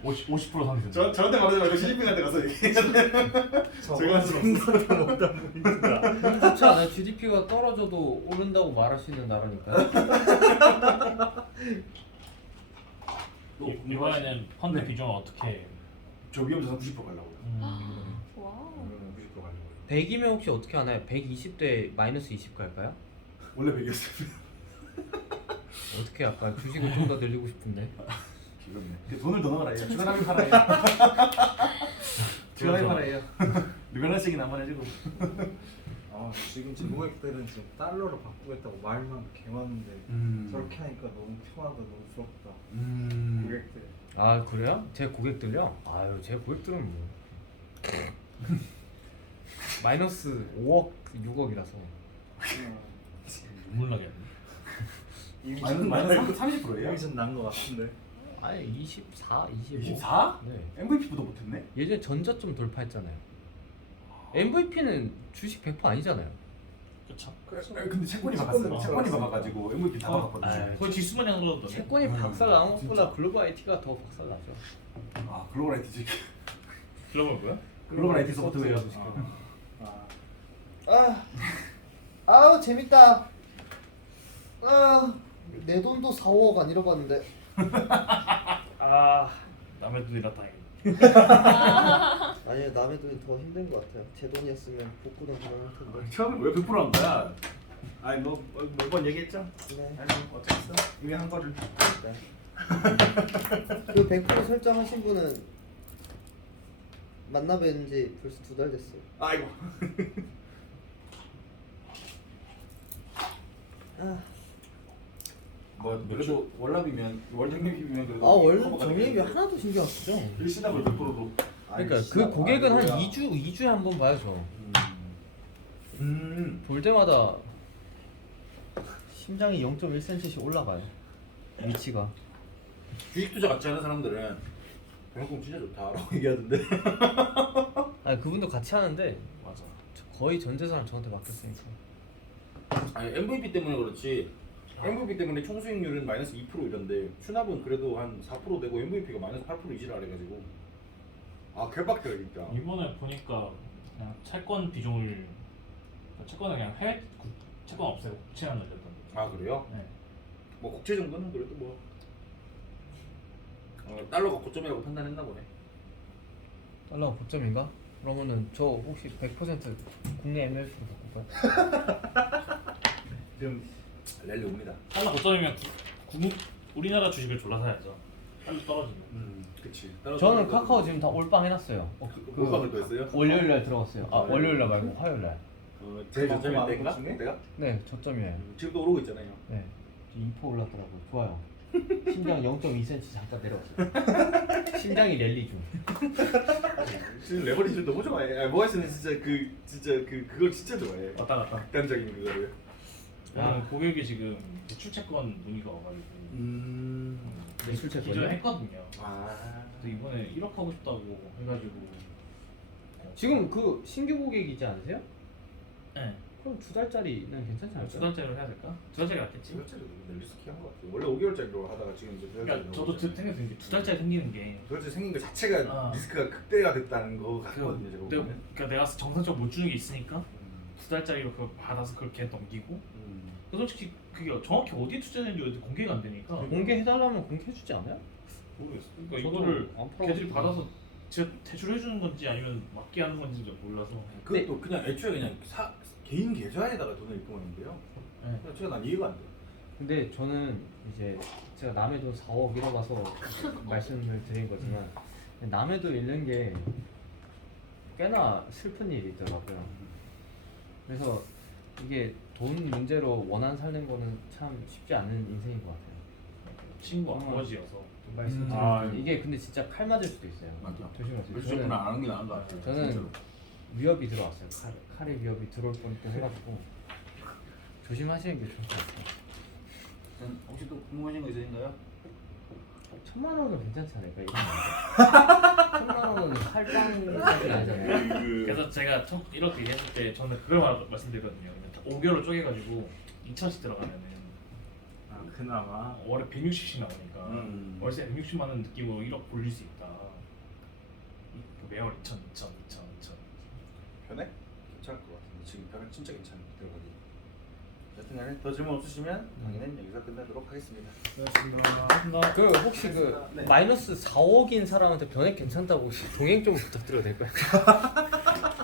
50% 상승. 저한테 말하지 말고 시진핑한테 가서 얘기해야 제가 생각을 못하는 분이다. 그렇지 않아요? GDP가 떨어져도 오른다고 말할 수 있는 나라니까요. 이번에는 펀드 네. 비중을 어떻게? 저 위험자산 90% 가려고요. 와우. 90% 가려고요. 100이면 혹시 어떻게 하나요? 120대 마이너스 20 갈까요? 원래 100이었습니다. 어떻게 할까요? 주식을 좀 더 늘리고 싶은데. 귀엽네. 돈을 더 넣어라. 주간하면 팔아요. 주간하면 팔아요. 누가나씩이 남아내지고. 아 지금 제 고객들은 지금 달러로 바꾸겠다고 말만 개많은데 저렇게 하니까 너무 편하다, 너무 부럽다. 고객들. 아 그래요? 제 고객들요? 아유 제 고객들은 뭐 마이너스 5억 6억이라서 눈물 나겠네. 이미 마이너스 30%예요? 여기서 난것 같은데. 아니 24, 25 24? 네. MVP보다 못했네? 예전에 전자점 돌파했잖아요. MVP는 주식 100% 아니잖아요. 그렇죠. 근데 채권이 바꿨어요. 채권이 바꿔가지고 MVP 다 바꿨거든요. 거의 지수만 양 그러던데. 채권이 박살 나는 것보다 글로벌 IT가 더 박살 나죠. 아 글로벌 IT 글로벌 뭐야? 글로벌 IT 소프트웨어. 아우 재밌다. 내 돈도 4, 5억 안 잃어봤는데. 남의 돈이라 다행이다. 아니요 남의 돈이 더 힘든 것 같아요. 제 돈이었으면 복구는 가능할 텐데. 처음에 왜 100%한 거야? 아니 뭐 몇 번 얘기했죠? 네. 아니 뭐 어쩌겠어? 이미 한 거를. 네. 그 100% 설정하신 분은 만나 뵌 지 벌써 2달 됐어요. 아이고. 뭐 그래도 월납이면 월정립이면 그래도 월 커버가 정리비 되겠는데. 하나도 신경 안 쓰죠. 일시납을 100%로. 그러니까 그 고객은 한 2주에 한 번 봐야죠. 볼 때마다 심장이 0.1cm씩 올라가요. 위치가. 주식 투자 같이 하는 사람들은 병합공 진짜 좋다라고 얘기하던데. 아니 그분도 같이 하는데 맞아. 거의 전 재산을 저한테 맡겼으니까. 아니 MVP 때문에 그렇지. MVP 때문에 총수익률은 마이너스 2% 이런데 추납은 그래도 한 4% 되고 MVP가 마이너스 8% 이지랄 해가지고 아 개빡쳐요 진짜. 이번에 보니까 그냥 채권 비중을 채권을 그냥 해외 채권 없애고 국채만 늘렸던데. 아 그래요? 네. 뭐 국채 정도는 그래도 뭐 달러가 고점이라고 판단했나 보네. 달러가 고점인가? 그러면은 저 혹시 100% 국내 MLF 바꿀까요? 지금 랠리 옵니다. 달러 고점이면 우리나라 주식을 졸라 사야죠. 달러 떨어지면. 그치. 저는 카카오 지금 다 올빵 해놨어요. 올빵을 또 했어요? 월요일날 들어갔어요. 아 월요일날 말고 화요일날. 제일 그만큼 저점일 안 때인가? 오르시네? 내가? 네 저점이에요. 지금도 오르고 있잖아요. 네 2% 올랐더라고요. 좋아요. 심장 0.2cm 잠깐 내려왔어요. 심장이 랠리 중. 지금 레버리지 너무 좋아해. 모아씨는 진짜 그걸 진짜 좋아해. 왔다 갔다. 극단적인 그거를. 오늘 고객이 지금 대출채권 문의가 와가지고 대출채권이요? 기존에 했거든요. 아. 근데 이번에 1억 하고 싶다고 해가지고 지금 그 신규 고객이지 않으세요? 네. 그럼 2달짜리는 괜찮지 않을까요? 2달짜리로 해야 될까? 2달짜리 낫겠지? 2달짜리 리스키 한것 같아요. 원래 5개월짜리로 하다가 지금 이제 2달짜리. 그러니까 저도 생각했는 게 2달짜리 생기는 게 2달짜리 생긴 것 자체가 아. 리스크가 극대가 됐다는 거 같거든요. 제가 보면. 그러니까 내가 정상적으로 못 주는 게 있으니까 2달짜리로 그걸 받아서 그걸 걔 넘기고 솔직히 그게 정확히 어디에 투자했는지 공개가 안 되니까 공개해달라면 공개해주지 않아요? 모르겠어. 그러니까 저도 이거를 안 팔아가지고. 걔들이 받아서 제가 대출해주는 건지 아니면 맡게 하는 건지 몰라서 그것도 그냥 애초에 그냥 개인 계좌에다가 돈을 입금하는데요. 네. 그냥 제가 난 이해가 안 돼. 근데 저는 이제 제가 남의 돈 4억 잃어봐서 말씀을 드린 거지만 남의 돈 잃는 게 꽤나 슬픈 일이 있더라고요. 그래서 이게 돈 문제로 원한 살는 거는 참 쉽지 않은 인생인 것 같아요. 친구 아버지여서 말씀드리면 아, 이게 근데 진짜 칼 맞을 수도 있어요. 맞죠. 조심하세요. 그래서 저는 안 하는 게 나은 것 같아요. 저는 진짜로. 위협이 들어왔어요. 칼의 위협이 들어올 뻔도 해가지고 조심하시는 게 좋을 것 같아요. 혹시 또 궁금하신 거 있으신가요? 1,000만 원은 괜찮지 않을까 이거 1,000만 원은 칼빵까지 아니잖아요. 그래서 제가 이렇게 얘기했을 때 저는 그걸 말씀드렸거든요. 5개월로 쪼개가지고 2천씩 들어가면은 그나마 월에 160씩 나오니까 월세 160만 원 느낌으로 1억 벌릴 수 있다. 매월 2천. 편해? 괜찮을 것 같은데 지금 편은 진짜 괜찮은 들어가기. 여튼간에 더 질문 없으시면 강의는 여기서 끝내도록 하겠습니다. 그 혹시 그 네. 마이너스 4억인 사람한테 변액 괜찮다고 혹시 동행 좀 부탁드려도 될까요?